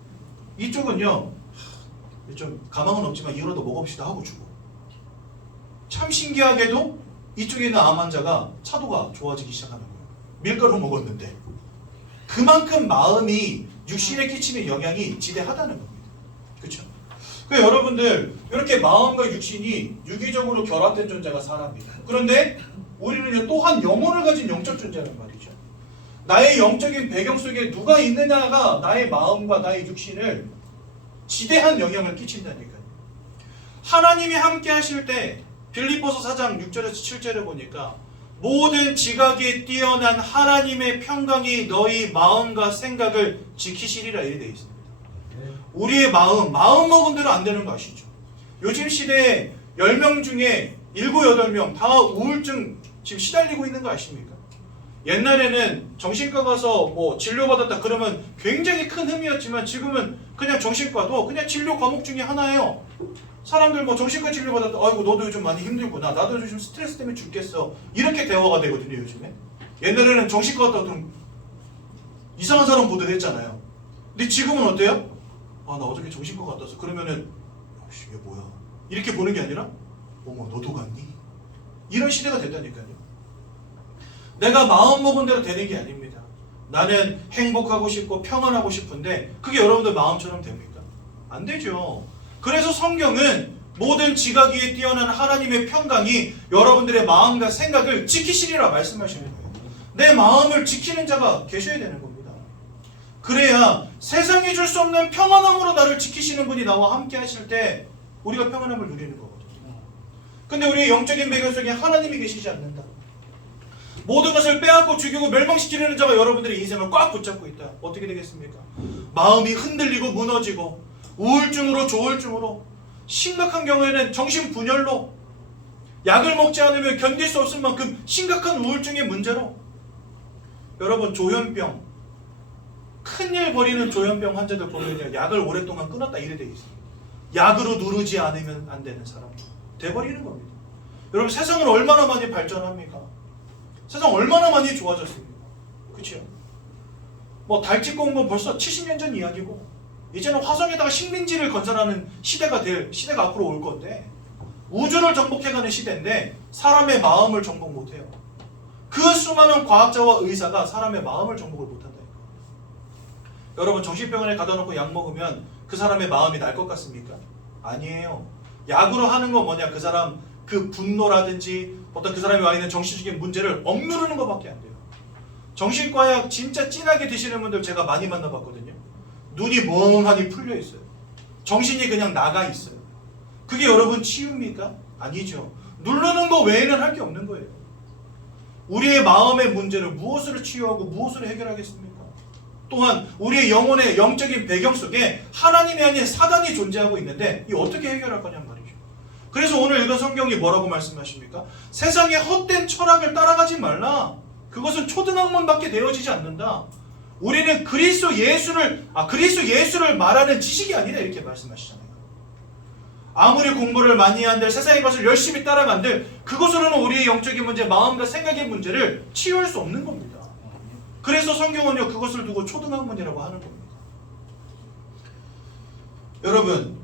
이쪽은요, 좀 가망은 없지만 이거라도 먹읍시다 하고 주고, 참 신기하게도 이쪽에 있는 암 환자가 차도가 좋아지기 시작하는 거예요. 밀가루 먹었는데. 그만큼 마음이 육신에 끼치는 영향이 지대하다는 겁니다. 그렇죠? 그러니까 여러분들, 이렇게 마음과 육신이 유기적으로 결합된 존재가 사람입니다. 그런데 우리는 또한 영혼을 가진 영적 존재란 말이죠. 나의 영적인 배경 속에 누가 있느냐가 나의 마음과 나의 육신을 지대한 영향을 끼친다니까요. 하나님이 함께 하실 때 빌립보서 4장 6절에서 7절에 보니까 모든 지각이 뛰어난 하나님의 평강이 너희 마음과 생각을 지키시리라 이렇게 되어 있습니다. 우리의 마음 먹은 대로 안 되는 거 아시죠? 요즘 시대에 10명 중에 7, 8명 다 우울증 지금 시달리고 있는 거 아십니까? 옛날에는 정신과 가서 진료받았다 그러면 굉장히 큰 흠이었지만 지금은 그냥 정신과도 그냥 진료 과목 중에 하나예요. 사람들 정신과 치료받았다. 아이고 너도 요즘 많이 힘들구나. 나도 요즘 스트레스 때문에 죽겠어. 이렇게 대화가 되거든요 요즘에. 옛날에는 정신과 갔다 좀 이상한 사람 보듯 했잖아요. 근데 지금은 어때요? 아, 나 어저께 정신과 갔다 왔어. 그러면은 이게 뭐야? 이렇게 보는 게 아니라 어머 너도 갔니? 이런 시대가 됐다니까요. 내가 마음 먹은 대로 되는 게 아닙니다. 나는 행복하고 싶고 평안하고 싶은데 그게 여러분들 마음처럼 됩니까? 안 되죠. 그래서 성경은 모든 지각 위에 뛰어난 하나님의 평강이 여러분들의 마음과 생각을 지키시리라 말씀하시는 거예요. 내 마음을 지키는 자가 계셔야 되는 겁니다. 그래야 세상이 줄 수 없는 평안함으로 나를 지키시는 분이 나와 함께 하실 때 우리가 평안함을 누리는 거거든요. 근데 우리의 영적인 배경 속에 하나님이 계시지 않는다. 모든 것을 빼앗고 죽이고 멸망시키려는 자가 여러분들의 인생을 꽉 붙잡고 있다. 어떻게 되겠습니까? 마음이 흔들리고 무너지고 우울증으로 조울증으로, 심각한 경우에는 정신분열로, 약을 먹지 않으면 견딜 수 없을 만큼 심각한 우울증의 문제로, 여러분 조현병, 큰일 벌이는 조현병 환자들 보면요 약을 오랫동안 끊었다 이래 돼 있어요. 약으로 누르지 않으면 안 되는 사람 돼버리는 겁니다. 여러분 세상은 얼마나 많이 발전합니까? 세상 얼마나 많이 좋아졌습니까? 그렇죠? 달찍고 온 건 벌써 70년 전 이야기고 이제는 화성에다가 식민지를 건설하는 시대가 앞으로 올 건데, 우주를 정복해가는 시대인데 사람의 마음을 정복 못해요. 그 수많은 과학자와 의사가 사람의 마음을 정복을 못한다니까. 여러분 정신병원에 가다 놓고 약 먹으면 그 사람의 마음이 날 것 같습니까? 아니에요. 약으로 하는 건 뭐냐? 그 사람 그 분노라든지 어떤 그 사람이 와 있는 정신적인 문제를 억누르는 것밖에 안 돼요. 정신과 약 진짜 진하게 드시는 분들 제가 많이 만나봤거든요. 눈이 멍하니 풀려 있어요. 정신이 그냥 나가 있어요. 그게 여러분 치유입니까? 아니죠. 누르는 거 외에는 할 게 없는 거예요. 우리의 마음의 문제를 무엇으로 치유하고 무엇으로 해결하겠습니까? 또한 우리의 영혼의 영적인 배경 속에 하나님이 아닌 사단이 존재하고 있는데 이 어떻게 해결할 거냔 말이죠. 그래서 오늘 읽은 성경이 뭐라고 말씀하십니까? 세상의 헛된 철학을 따라가지 말라. 그것은 초등학문밖에 되어지지 않는다. 우리는 그리스도 예수를 말하는 지식이 아니라 이렇게 말씀하시잖아요. 아무리 공부를 많이 한들 세상의 것을 열심히 따라간들 그것으로는 우리의 영적인 문제, 마음과 생각의 문제를 치유할 수 없는 겁니다. 그래서 성경은요 그것을 두고 초등학문이라고 하는 겁니다. 여러분,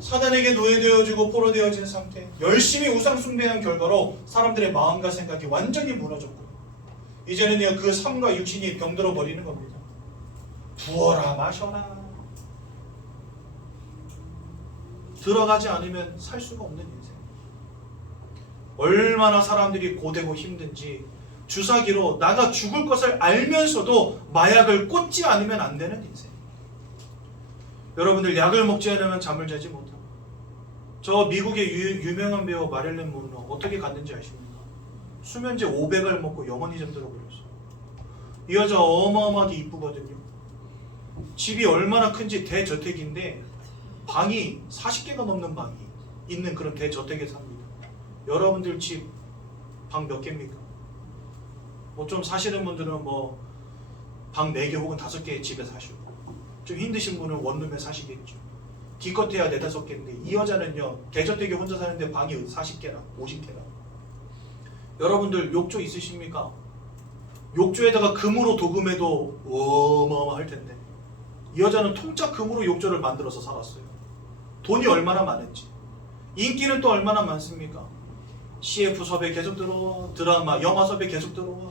사단에게 노예되어지고 포로되어진 상태, 열심히 우상 숭배한 결과로 사람들의 마음과 생각이 완전히 무너졌고 이제는요 그 삶과 육신이 병들어 버리는 겁니다. 부어라 마셔라. 들어가지 않으면 살 수가 없는 인생. 얼마나 사람들이 고되고 힘든지 주사기로 나가 죽을 것을 알면서도 마약을 꽂지 않으면 안 되는 인생. 여러분들 약을 먹지 않으면 잠을 자지 못하고 저 미국의 유명한 배우 마릴린 monroe 어떻게 갔는지 아십니까? 수면제 500을 먹고 영원히 잠들어 버렸어요. 이 여자 어마어마하게 이쁘거든요. 집이 얼마나 큰지 대저택인데 방이 40개가 넘는 방이 있는 그런 대저택에 삽니다. 여러분들 집 방 몇 개입니까? 뭐 좀 사시는 분들은 뭐 방 4개 혹은 5개의 집에 사시고 좀 힘드신 분은 원룸에 사시겠죠. 기껏해야 4, 5개인데 이 여자는요 대저택에 혼자 사는데 방이 40개라 50개라. 여러분들 욕조 있으십니까? 욕조에다가 금으로 도금해도 어마어마할 텐데 이 여자는 통짜 금으로 욕조를 만들어서 살았어요. 돈이 얼마나 많은지. 인기는 또 얼마나 많습니까? CF 섭외 계속 들어와, 드라마, 영화 섭외 계속 들어와.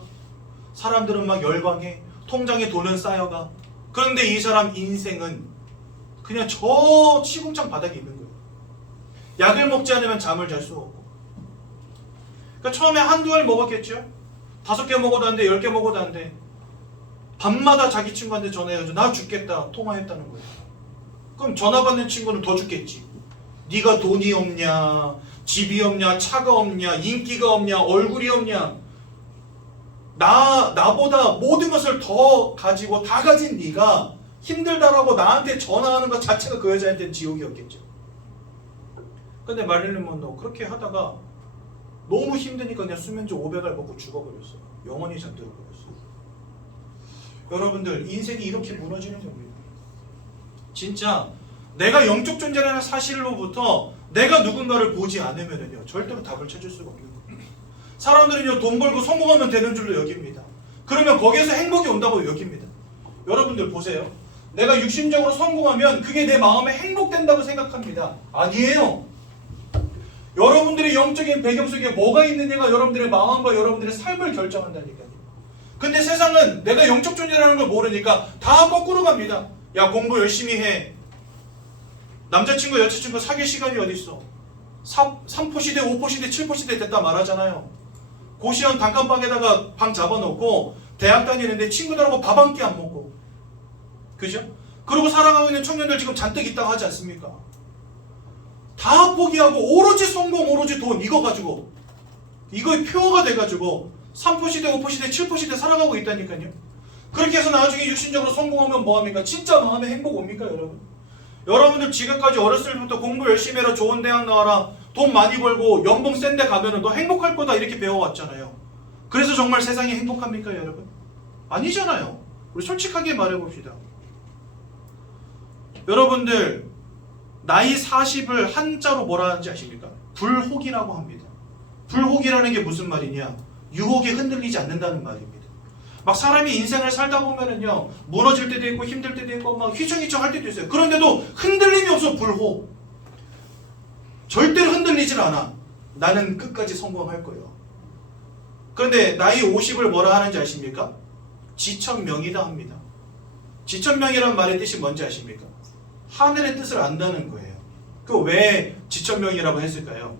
사람들은 막 열광해. 통장에 돈은 쌓여가. 그런데 이 사람 인생은 그냥 저 시궁창 바닥에 있는 거예요. 약을 먹지 않으면 잠을 잘 수 없고. 그러니까 처음에 한두 알 먹었겠죠? 5개 먹어도 안 돼, 10개 먹어도 안 돼. 밤마다 자기 친구한테 전화해가지고 나 죽겠다 통화했다는 거예요. 그럼 전화 받는 친구는 더 죽겠지. 네가 돈이 없냐, 집이 없냐, 차가 없냐, 인기가 없냐, 얼굴이 없냐. 나보다 모든 것을 더 가지고 다 가진 네가 힘들다라고 나한테 전화하는 것 자체가 그 여자한테는 지옥이었겠죠. 근데 마릴린 먼로 그렇게 하다가 너무 힘드니까 그냥 수면제 500알 먹고 죽어버렸어요. 영원히 잠들어 버렸어요. 여러분들 인생이 이렇게 무너지는 겁니다. 진짜 내가 영적 존재라는 사실로부터 내가 누군가를 보지 않으면요 절대로 답을 찾을 수가 없는 겁니다. 사람들은요 돈 벌고 성공하면 되는 줄로 여깁니다. 그러면 거기에서 행복이 온다고 여깁니다. 여러분들 보세요. 내가 육신적으로 성공하면 그게 내 마음에 행복된다고 생각합니다. 아니에요. 여러분들의 영적인 배경 속에 뭐가 있느냐가 여러분들의 마음과 여러분들의 삶을 결정한다니까요. 근데 세상은 내가 영적 존재라는 걸 모르니까 다 거꾸로 갑니다. 야 공부 열심히 해. 남자친구 여자친구 사귈 시간이 어딨어. 3포시대 5포시대 7포시대 됐다 말하잖아요. 고시원 단칸방에다가 방 잡아놓고 대학 다니는데 친구들하고 밥 한 끼 안 먹고 그죠? 그러고 살아가고 있는 청년들 지금 잔뜩 있다고 하지 않습니까? 다 포기하고 오로지 성공 오로지 돈 이거 가지고 이거의 표어가 돼가지고 3포시대 5포시대 7포시대 살아가고 있다니까요. 그렇게 해서 나중에 육신적으로 성공하면 뭐합니까? 진짜 마음에 행복 옵니까 여러분? 여러분들 지금까지 어렸을 때부터 공부 열심히 해라 좋은 대학 나와라 돈 많이 벌고 연봉 센 데 가면은 너 행복할 거다 이렇게 배워왔잖아요. 그래서 정말 세상이 행복합니까 여러분? 아니잖아요. 우리 솔직하게 말해봅시다. 여러분들 나이 40을 한자로 뭐라 하는지 아십니까? 불혹이라고 합니다. 불혹이라는 게 무슨 말이냐? 유혹에 흔들리지 않는다는 말입니다. 막 사람이 인생을 살다 보면은요 무너질 때도 있고 힘들 때도 있고 막 휘청휘청 할 때도 있어요. 그런데도 흔들림이 없어. 불혹. 절대로 흔들리질 않아. 나는 끝까지 성공할 거예요. 그런데 나이 50을 뭐라 하는지 아십니까? 지천명이다 합니다. 지천명이라는 말의 뜻이 뭔지 아십니까? 하늘의 뜻을 안다는 거예요. 그 왜 지천명이라고 했을까요?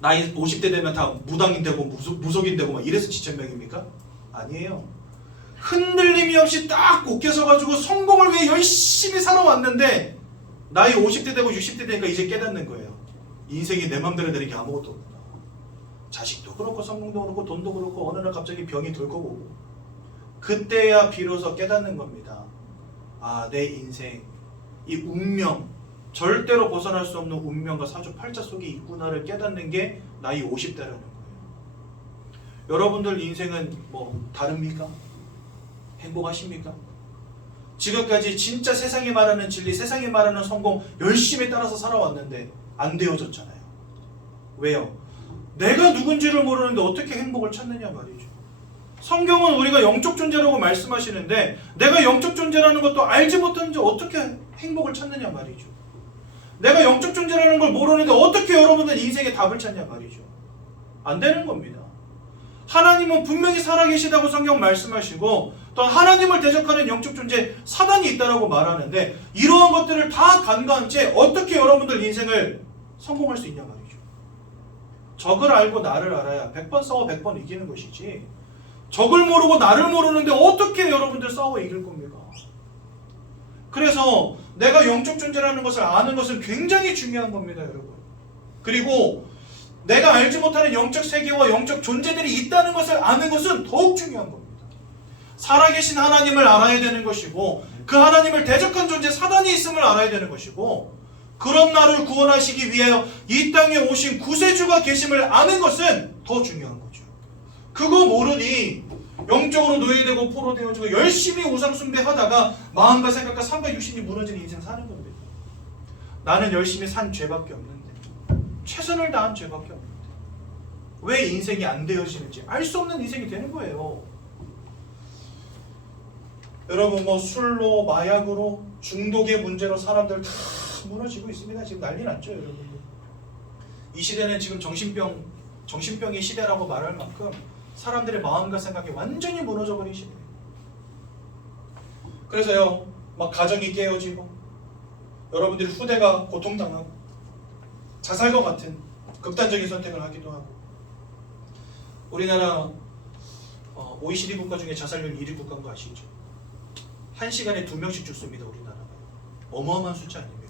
나이 50대 되면 다 무당인 되고 무속인 되고 막 이래서 지천명입니까? 아니에요. 흔들림이 없이 딱 굳게 서가지고 성공을 위해 열심히 살아왔는데 나이 50대 되고 60대 되니까 이제 깨닫는 거예요. 인생이 내 맘대로 되는 게 아무것도 없구나. 자식도 그렇고 성공도 그렇고 돈도 그렇고 어느 날 갑자기 병이 들고 오고 그때야 비로소 깨닫는 겁니다. 아, 내 인생 이 운명 절대로 벗어날 수 없는 운명과 사주팔자 속에 있구나를 깨닫는 게 나이 50대라는 거예요. 여러분들 인생은 뭐 다릅니까? 행복하십니까? 지금까지 진짜 세상이 말하는 진리, 세상이 말하는 성공 열심히 따라서 살아왔는데 안 되어졌잖아요. 왜요? 내가 누군지를 모르는데 어떻게 행복을 찾느냐 말이죠. 성경은 우리가 영적 존재라고 말씀하시는데 내가 영적 존재라는 것도 알지 못하는데 어떻게 행복을 찾느냐 말이죠. 내가 영적 존재라는 걸 모르는데 어떻게 여러분들 인생의 답을 찾냐 말이죠. 안 되는 겁니다. 하나님은 분명히 살아계시다고 성경 말씀하시고 또 하나님을 대적하는 영적 존재 사단이 있다고 말하는데 이러한 것들을 다 간과한 채 어떻게 여러분들 인생을 성공할 수 있냐 말이죠. 적을 알고 나를 알아야 100번 싸워 100번 이기는 것이지 적을 모르고 나를 모르는데 어떻게 여러분들 싸워 이길 겁니까? 그래서 내가 영적 존재라는 것을 아는 것은 굉장히 중요한 겁니다, 여러분. 그리고 내가 알지 못하는 영적 세계와 영적 존재들이 있다는 것을 아는 것은 더욱 중요한 겁니다. 살아계신 하나님을 알아야 되는 것이고 그 하나님을 대적한 존재 사단이 있음을 알아야 되는 것이고 그런 나를 구원하시기 위하여 이 땅에 오신 구세주가 계심을 아는 것은 더 중요한 거죠. 그거 모르니 영적으로 노예되고 포로되어지고 열심히 우상 숭배하다가 마음과 생각과 삶과 육신이 무너지는 인생 사는 겁니다. 나는 열심히 산 죄밖에 없는데 최선을 다한 죄밖에 없는데 왜 인생이 안 되어지는지 알 수 없는 인생이 되는 거예요. 여러분 뭐 술로 마약으로 중독의 문제로 사람들 다 무너지고 있습니다. 지금 난리 났죠, 여러분. 이 시대는 지금 정신병의 시대라고 말할 만큼 사람들의 마음과 생각이 완전히 무너져 버린 시대예요. 그래서요, 막 가정이 깨어지고 여러분들이 후대가 고통당하고 자살과 같은 극단적인 선택을 하기도 하고 우리나라 OECD 국가 중에 자살률 1위 국가인 거 아시죠? 1시간에 2명씩 죽습니다, 우리나라가. 어마어마한 숫자 아닙니까?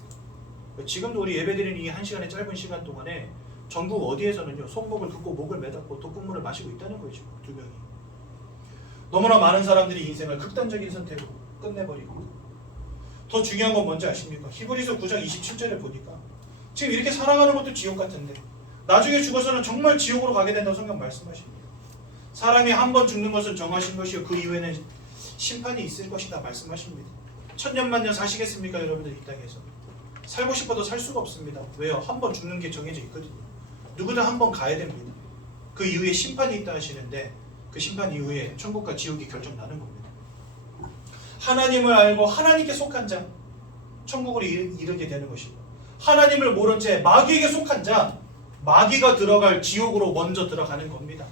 지금도 우리 예배드리는 이 1시간의 짧은 시간 동안에 전국 어디에서는요 손목을 긋고 목을 매닫고 독극물을 마시고 있다는 거죠. 2명이. 너무나 많은 사람들이 인생을 극단적인 선택으로 끝내버리고 더 중요한 건 뭔지 아십니까? 히브리서 9장 27절에 보니까 지금 이렇게 살아가는 것도 지옥 같은데 나중에 죽어서는 정말 지옥으로 가게 된다고 성경 말씀하십니다. 사람이 한 번 죽는 것은 정하신 것이요 그 이후에는 심판이 있을 것이다 말씀하십니다. 천년만년 사시겠습니까 여러분들 이 땅에서? 살고 싶어도 살 수가 없습니다. 왜요? 한 번 죽는 게 정해져 있거든요. 누구나 한 번 가야 됩니다. 그 이후에 심판이 있다 하시는데 그 심판 이후에 천국과 지옥이 결정나는 겁니다. 하나님을 알고 하나님께 속한 자 천국으로 이르게 되는 것이고 하나님을 모른 채 마귀에게 속한 자 마귀가 들어갈 지옥으로 먼저 들어가는 겁니다.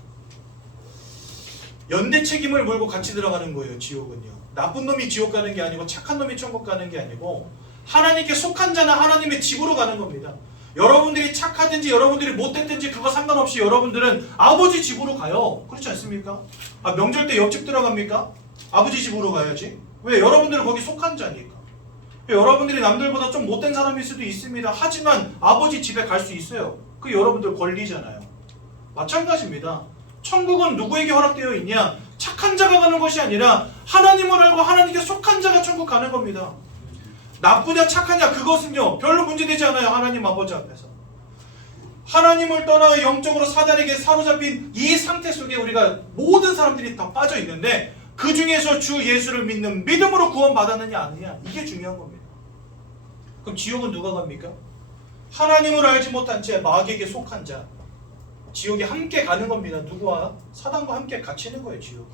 연대 책임을 물고 같이 들어가는 거예요. 지옥은요. 나쁜 놈이 지옥 가는 게 아니고 착한 놈이 천국 가는 게 아니고 하나님께 속한 자는 하나님의 집으로 가는 겁니다. 여러분들이 착하든지 여러분들이 못됐든지 그거 상관없이 여러분들은 아버지 집으로 가요. 그렇지 않습니까? 명절 때 옆집 들어갑니까? 아버지 집으로 가야지. 왜? 여러분들은 거기 속한 자니까. 여러분들이 남들보다 좀 못된 사람일 수도 있습니다. 하지만 아버지 집에 갈 수 있어요. 그게 여러분들 권리잖아요. 마찬가지입니다. 천국은 누구에게 허락되어 있냐? 착한 자가 가는 것이 아니라 하나님을 알고 하나님께 속한 자가 천국 가는 겁니다. 나쁘냐 착하냐 그것은요 별로 문제되지 않아요. 하나님 아버지 앞에서. 하나님을 떠나 영적으로 사단에게 사로잡힌 이 상태 속에 우리가 모든 사람들이 다 빠져 있는데 그 중에서 주 예수를 믿는 믿음으로 구원받았느냐 아니냐 이게 중요한 겁니다. 그럼 지옥은 누가 갑니까? 하나님을 알지 못한 채 마귀에게 속한 자 지옥에 함께 가는 겁니다. 누구와? 사단과 함께 갇히는 거예요. 지옥에.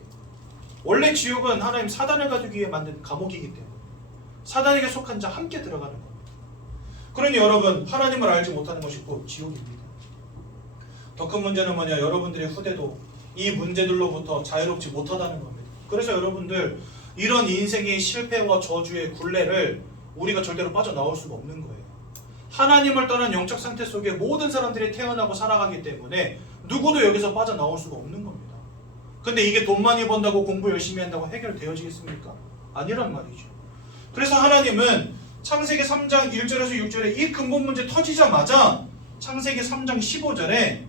원래 지옥은 하나님 사단을 가두기 위해 만든 감옥이기 때문에 사단에게 속한 자 함께 들어가는 겁니다. 그러니 여러분 하나님을 알지 못하는 것이 곧 지옥입니다. 더 큰 문제는 뭐냐? 여러분들의 후대도 이 문제들로부터 자유롭지 못하다는 겁니다. 그래서 여러분들 이런 인생의 실패와 저주의 굴레를 우리가 절대로 빠져나올 수가 없는 거예요. 하나님을 떠난 영적 상태 속에 모든 사람들이 태어나고 살아가기 때문에 누구도 여기서 빠져나올 수가 없는 겁니다. 근데 이게 돈 많이 번다고 공부 열심히 한다고 해결되어지겠습니까? 아니란 말이죠. 그래서 하나님은 창세기 3장 1절에서 6절에 이 근본 문제 터지자마자 창세기 3장 15절에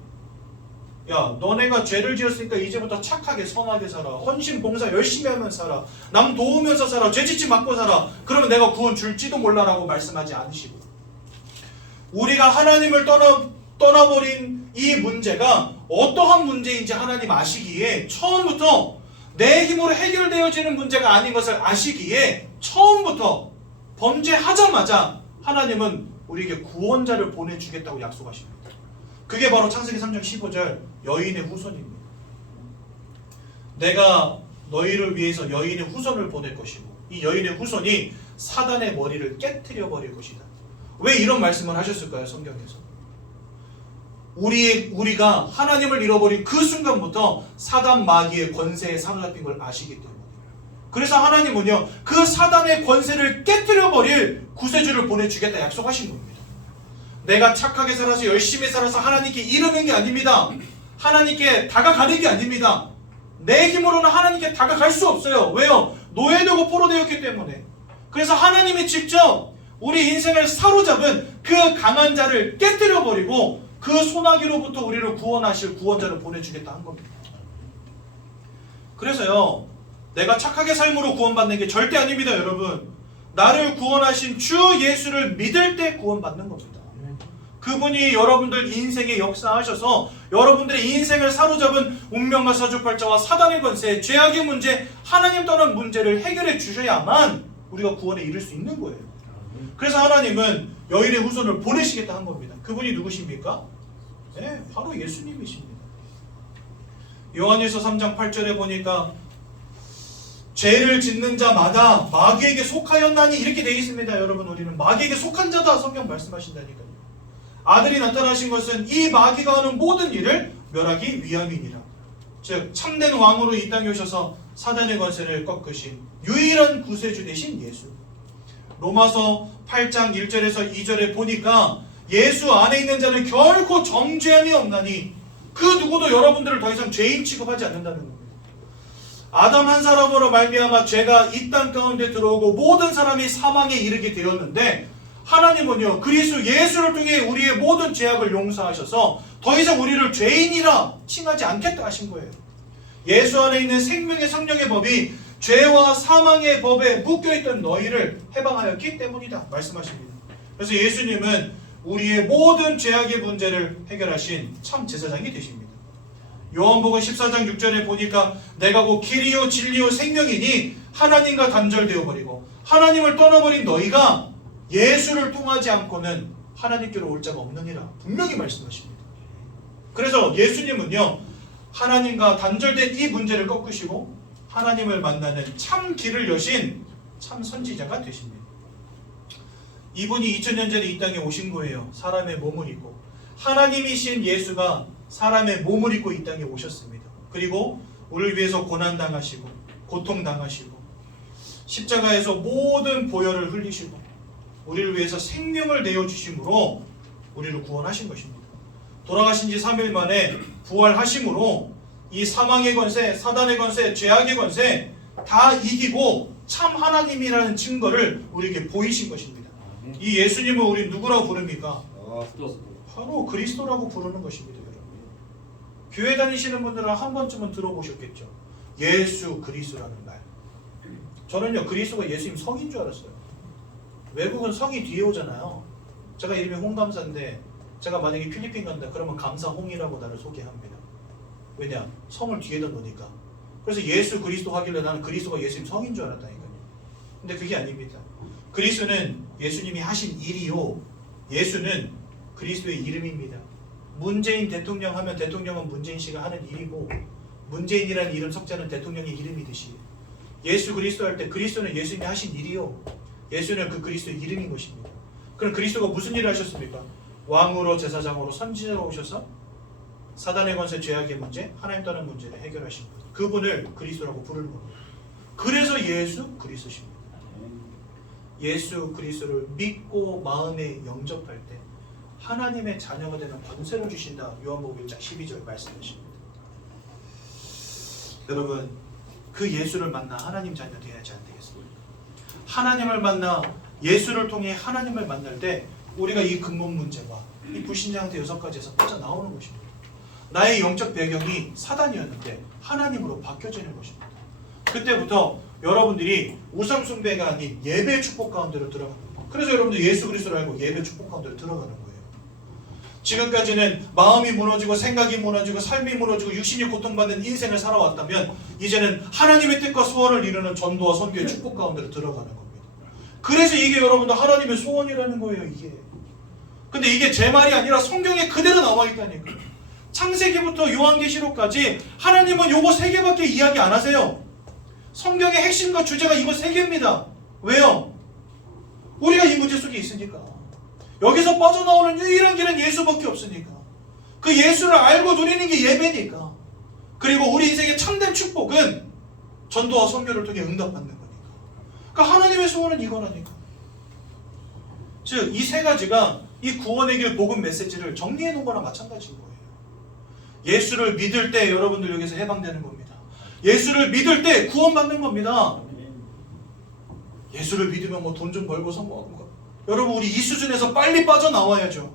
야 너네가 죄를 지었으니까 이제부터 착하게 선하게 살아 헌신 봉사 열심히 하면서 살아 남 도우면서 살아 죄짓지 말고 살아 그러면 내가 구원 줄지도 몰라라고 말씀하지 않으시고 우리가 하나님을 떠나버린 이 문제가 어떠한 문제인지 하나님 아시기에 처음부터 내 힘으로 해결되어지는 문제가 아닌 것을 아시기에 처음부터 범죄하자마자 하나님은 우리에게 구원자를 보내주겠다고 약속하십니다. 그게 바로 창세기 3장 15절 여인의 후손입니다. 내가 너희를 위해서 여인의 후손을 보낼 것이고 이 여인의 후손이 사단의 머리를 깨트려 버릴 것이다. 왜 이런 말씀을 하셨을까요? 성경에서 우리가 하나님을 잃어버린 그 순간부터 사단 마귀의 권세에 사로잡힌 걸 아시기 때문에 그래서 하나님은요 그 사단의 권세를 깨트려 버릴 구세주를 보내주겠다 약속하신 겁니다. 내가 착하게 살아서 열심히 살아서 하나님께 이르는 게 아닙니다. 하나님께 다가가는 게 아닙니다. 내 힘으로는 하나님께 다가갈 수 없어요. 왜요? 노예되고 포로되었기 때문에. 그래서 하나님이 직접 우리 인생을 사로잡은 그 강한 자를 깨뜨려 버리고 그 소나기로부터 우리를 구원하실 구원자를 보내주겠다 한 겁니다. 그래서요 내가 착하게 삶으로 구원받는 게 절대 아닙니다. 여러분 나를 구원하신 주 예수를 믿을 때 구원받는 겁니다. 그분이 여러분들 인생에 역사하셔서 여러분들의 인생을 사로잡은 운명과 사주팔자와 사단의 권세, 죄악의 문제, 하나님 떠난 문제를 해결해 주셔야만 우리가 구원에 이를 수 있는 거예요. 그래서 하나님은 여인의 후손을 보내시겠다 한 겁니다. 그분이 누구십니까? 네, 바로 예수님이십니다. 요한일서 3장 8절에 보니까 죄를 짓는 자마다 마귀에게 속하였나니 이렇게 되어 있습니다. 여러분 우리는 마귀에게 속한 자다 성경 말씀하신다니까요. 아들이 나타나신 것은 이 마귀가 하는 모든 일을 멸하기 위함이니라. 즉 참된 왕으로 이 땅에 오셔서 사단의 권세를 꺾으신 유일한 구세주 되신 예수. 로마서 8장 1절에서 2절에 보니까 예수 안에 있는 자는 결코 정죄함이 없나니 그 누구도 여러분들을 더 이상 죄인 취급하지 않는다는 겁니다. 아담 한 사람으로 말미암아 죄가 이 땅 가운데 들어오고 모든 사람이 사망에 이르게 되었는데 하나님은요 그리스도 예수를 통해 우리의 모든 죄악을 용서하셔서 더 이상 우리를 죄인이라 칭하지 않겠다 하신 거예요. 예수 안에 있는 생명의 성령의 법이 죄와 사망의 법에 묶여있던 너희를 해방하였기 때문이다 말씀하십니다. 그래서 예수님은 우리의 모든 죄악의 문제를 해결하신 참 제사장이 되십니다. 요한복음 14장 6절에 보니까 내가 곧 길이요 진리요 생명이니 하나님과 단절되어 버리고 하나님을 떠나버린 너희가 예수를 통하지 않고는 하나님께로 올 자가 없느니라 분명히 말씀하십니다. 그래서 예수님은요 하나님과 단절된 이 문제를 꺾으시고 하나님을 만나는 참 길을 여신 참 선지자가 되십니다. 이분이 2000년 전에 이 땅에 오신 거예요. 사람의 몸을 입고 하나님이신 예수가 사람의 몸을 입고 이 땅에 오셨습니다. 그리고 우리를 위해서 고난당하시고 고통당하시고 십자가에서 모든 보혈을 흘리시고 우리를 위해서 생명을 내어주심으로 우리를 구원하신 것입니다. 돌아가신 지 3일 만에 부활하심으로 이 사망의 권세, 사단의 권세, 죄악의 권세 다 이기고 참 하나님이라는 증거를 우리에게 보이신 것입니다. 이 예수님을 우리 누구라고 부릅니까? 바로 그리스도라고 부르는 것입니다. 여러분. 교회 다니시는 분들은 한 번쯤은 들어보셨겠죠. 예수 그리스도라는 말. 저는요 그리스도가 예수님 성인 줄 알았어요. 외국은 성이 뒤에 오잖아요. 제가 이름이 홍감사인데 제가 만약에 필리핀 간다 그러면 감사홍이라고 나를 소개합니다. 왜냐? 성을 뒤에다 놓으니까. 그래서 예수 그리스도 하길래 나는 그리스도가 예수님 성인 줄 알았다니까요. 근데 그게 아닙니다. 그리스도는 예수님이 하신 일이요 예수는 그리스도의 이름입니다. 문재인 대통령 하면 대통령은 문재인 씨가 하는 일이고 문재인이라는 이름 석자는 대통령의 이름이듯이 예수 그리스도 할 때 그리스도는 예수님이 하신 일이요 예수는 그 그리스도의 이름인 것입니다. 그럼 그리스도가 무슨 일을 하셨습니까? 왕으로 제사장으로 선지자로 오셔서 사단의 권세 죄악의 문제 하나님 떠난 문제를 해결하신 분 그분을 그리스도라고 부르는 겁니다. 그래서 예수 그리스도십니다. 예수 그리스도를 믿고 마음에 영접할 때 하나님의 자녀가 되는 권세를 주신다. 요한복음 1장 12절 말씀하십니다. 여러분 그 예수를 만나 하나님 자녀 되어야지 안 되겠습니까? 하나님을 만나 예수를 통해 하나님을 만날 때 우리가 이 근본 문제와 이 불신자한테 6가지에서 빠져나오는 것입니다. 나의 영적 배경이 사단이었는데 하나님으로 바뀌어지는 것입니다. 그때부터 여러분들이 우상 숭배가 아닌 예배 축복 가운데로 들어갑니다. 그래서 여러분들 예수 그리스도를 알고 예배 축복 가운데로 들어가는 거예요. 지금까지는 마음이 무너지고 생각이 무너지고 삶이 무너지고 육신이 고통받는 인생을 살아왔다면 이제는 하나님의 뜻과 소원을 이루는 전도와 선교의 축복 가운데로 들어가는 겁니다. 그래서 이게 여러분들 하나님의 소원이라는 거예요, 이게. 근데 이게 제 말이 아니라 성경에 그대로 나와 있다니까요. 창세기부터 요한계시록까지 하나님은 요거 3개밖에 이야기 안 하세요. 성경의 핵심과 주제가 이거 3개입니다. 왜요? 우리가 이 문제 속에 있으니까. 여기서 빠져나오는 유일한 길은 예수밖에 없으니까. 그 예수를 알고 누리는 게 예배니까. 그리고 우리 인생의 참된 축복은 전도와 선교를 통해 응답받는 거니까. 그러니까 하나님의 소원은 이거라니까. 즉, 이 3가지가 이 구원의 길 복음 메시지를 정리해 놓은 거랑 마찬가지인 거예요. 예수를 믿을 때 여러분들 여기서 해방되는 겁니다. 예수를 믿을 때 구원받는 겁니다. 예수를 믿으면 뭐 돈 좀 벌고 성공하는 거. 여러분, 우리 이 수준에서 빨리 빠져나와야죠.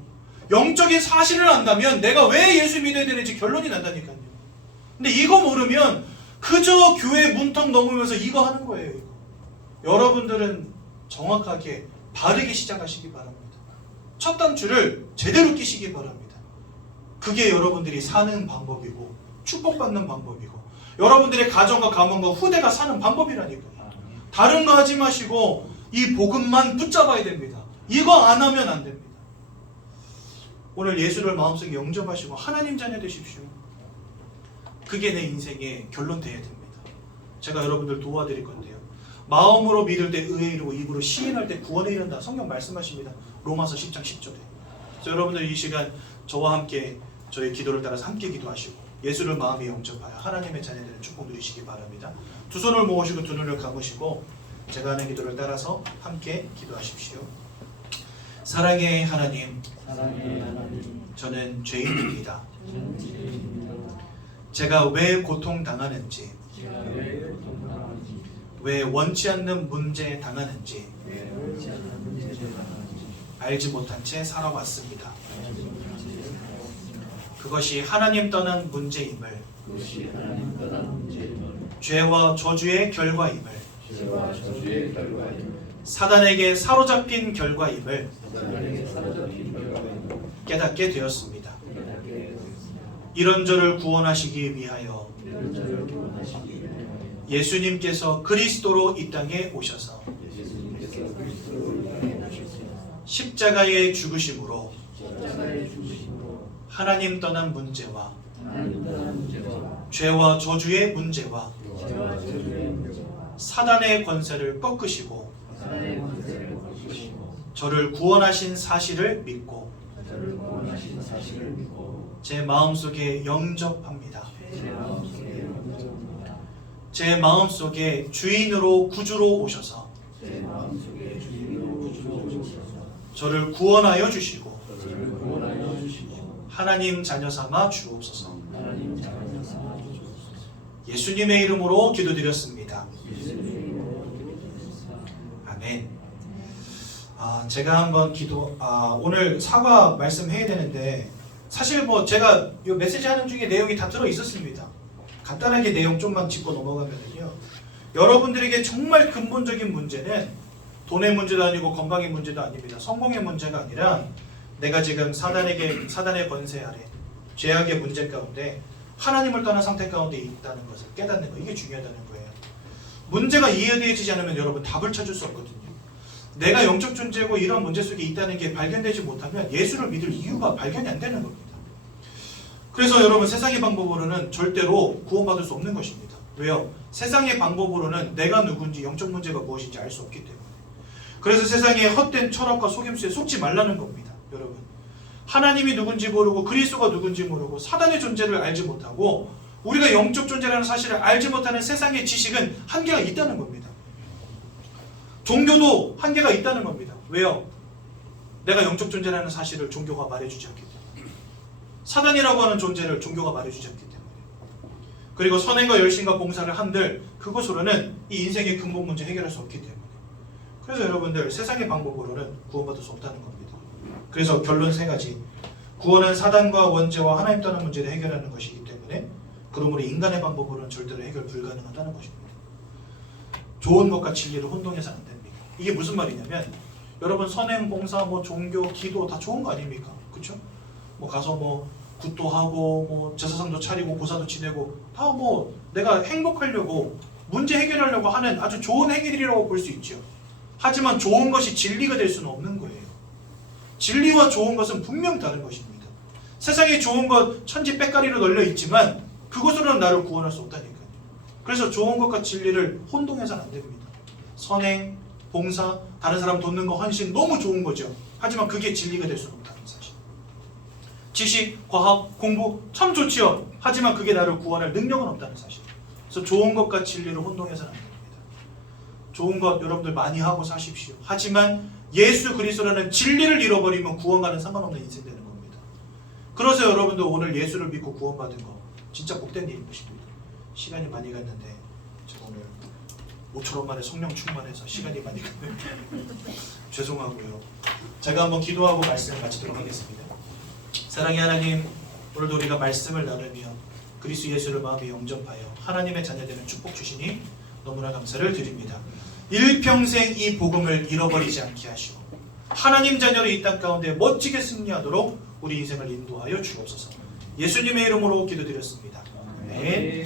영적인 사실을 안다면 내가 왜 예수 믿어야 되는지 결론이 난다니까요. 근데 이거 모르면 그저 교회 문턱 넘으면서 이거 하는 거예요. 이거. 여러분들은 정확하게 바르게 시작하시기 바랍니다. 첫 단추를 제대로 끼시기 바랍니다. 그게 여러분들이 사는 방법이고 축복받는 방법이고 여러분들의 가정과 가문과 후대가 사는 방법이라니까요. 다른 거 하지 마시고 이 복음만 붙잡아야 됩니다. 이거 안 하면 안 됩니다. 오늘 예수를 마음속에 영접하시고 하나님 자녀 되십시오. 그게 내 인생의 결론 돼야 됩니다. 제가 여러분들 도와드릴 건데요. 마음으로 믿을 때 의에 이르고 입으로 시인할 때 구원에 이른다. 성경 말씀하십니다. 로마서 10장 10절에. 그래서 여러분들 이 시간 저와 함께 저의 기도를 따라서 함께 기도하시고 예수를 마음에 영접하여 하나님의 자녀들의 축복 누리시기 바랍니다. 두 손을 모으시고 두 눈을 감으시고 제가 하는 기도를 따라서 함께 기도하십시오. 사랑의 하나님, 저는 죄인입니다. 제가 왜 고통당하는지, 왜 원치 않는 문제 당하는지 알지 못한 채 살아왔습니다. 그것이 하나님 떠난 문제임을, 죄와 저주의 결과임을, 사단에게 사로잡힌 결과임을 깨닫게 되었습니다. 이런 저를 구원하시기 위하여 예수님께서 그리스도로 이 땅에 오셔서 십자가의 죽으심으로 하나님 떠난 문제와 죄와 저주의 문제와 사단의 권세를 꺾으시고 저를 구원하신 사실을 믿고 제 마음속에 영접합니다. 제 마음속에 주인으로 구주로 오셔서 저를 구원하여 주시고 하나님 자녀 삼아 주옵소서. 예수님의 이름으로 기도드렸습니다. 아멘. 제가 한번 오늘 사과 말씀해야 되는데 사실 뭐 제가 이 메시지 하는 중에 내용이 다 들어 있었습니다. 간단하게 내용 좀만 짚고 넘어가면요. 여러분들에게 정말 근본적인 문제는 돈의 문제도 아니고 건강의 문제도 아닙니다. 성공의 문제가 아니라 내가 지금 사단의 권세 아래 죄악의 문제 가운데 하나님을 떠난 상태 가운데 있다는 것을 깨닫는 거, 이게 중요하다는 거예요. 문제가 이해되어지지 않으면 여러분 답을 찾을 수 없거든요. 내가 영적 존재고 이런 문제 속에 있다는 게 발견되지 못하면 예수를 믿을 이유가 발견이 안 되는 겁니다. 그래서 여러분 세상의 방법으로는 절대로 구원받을 수 없는 것입니다. 왜요? 세상의 방법으로는 내가 누군지 영적 문제가 무엇인지 알 수 없기 때문에. 그래서 세상의 헛된 철학과 속임수에 속지 말라는 겁니다. 여러분, 하나님이 누군지 모르고 그리스도가 누군지 모르고 사단의 존재를 알지 못하고 우리가 영적 존재라는 사실을 알지 못하는 세상의 지식은 한계가 있다는 겁니다. 종교도 한계가 있다는 겁니다. 왜요? 내가 영적 존재라는 사실을 종교가 말해주지 않기 때문에. 사단이라고 하는 존재를 종교가 말해주지 않기 때문에. 그리고 선행과 열심과 봉사를 한들 그것으로는 이 인생의 근본 문제 해결할 수 없기 때문에. 그래서 여러분들 세상의 방법으로는 구원받을 수 없다는 겁니다. 그래서 결론 3가지. 구원은 사단과 원죄와 하나님 떠난 문제를 해결하는 것이기 때문에 그러므로 인간의 방법으로는 절대로 해결 불가능하다는 것입니다. 좋은 것과 진리를 혼동해서 안 됩니다. 이게 무슨 말이냐면 여러분 선행, 봉사, 종교, 기도 다 좋은 거 아닙니까? 그렇죠? 가서 굿도 하고 제사상도 차리고 고사도 지내고 다 내가 행복하려고 문제 해결하려고 하는 아주 좋은 행위들이라고 볼 수 있죠. 하지만 좋은 것이 진리가 될 수는 없는 거예요. 진리와 좋은 것은 분명 다른 것입니다. 세상에 좋은 것 천지 빽가리로 널려 있지만 그것으로는 나를 구원할 수 없다니까요. 그래서 좋은 것과 진리를 혼동해서는 안 됩니다. 선행, 봉사, 다른 사람 돕는 거, 헌신 너무 좋은 거죠. 하지만 그게 진리가 될 수는 없다는 사실. 지식, 과학, 공부 참 좋지요. 하지만 그게 나를 구원할 능력은 없다는 사실. 그래서 좋은 것과 진리를 혼동해서는 안 됩니다. 좋은 것 여러분들 많이 하고 사십시오. 하지만 예수 그리스도라는 진리를 잃어버리면 구원과는 상관없는 인생 되는 겁니다. 그래서 여러분들 오늘 예수를 믿고 구원받은 거 진짜 복된 일인 것입니다. 시간이 많이 갔는데 제가 오늘 모처럼 만에 성령 충만해서 시간이 많이 갔네요. 죄송하고요. 제가 한번 기도하고 말씀을 마치도록 하겠습니다. 사랑의 하나님, 오늘도 우리가 말씀을 나누며 그리스도 예수를 마음에 영접하여 하나님의 자녀되는 축복 주시니 너무나 감사를 드립니다. 일평생 이 복음을 잃어버리지 않게 하시고 하나님 자녀로 이 땅 가운데 멋지게 승리하도록 우리 인생을 인도하여 주옵소서. 예수님의 이름으로 기도드렸습니다. 아멘.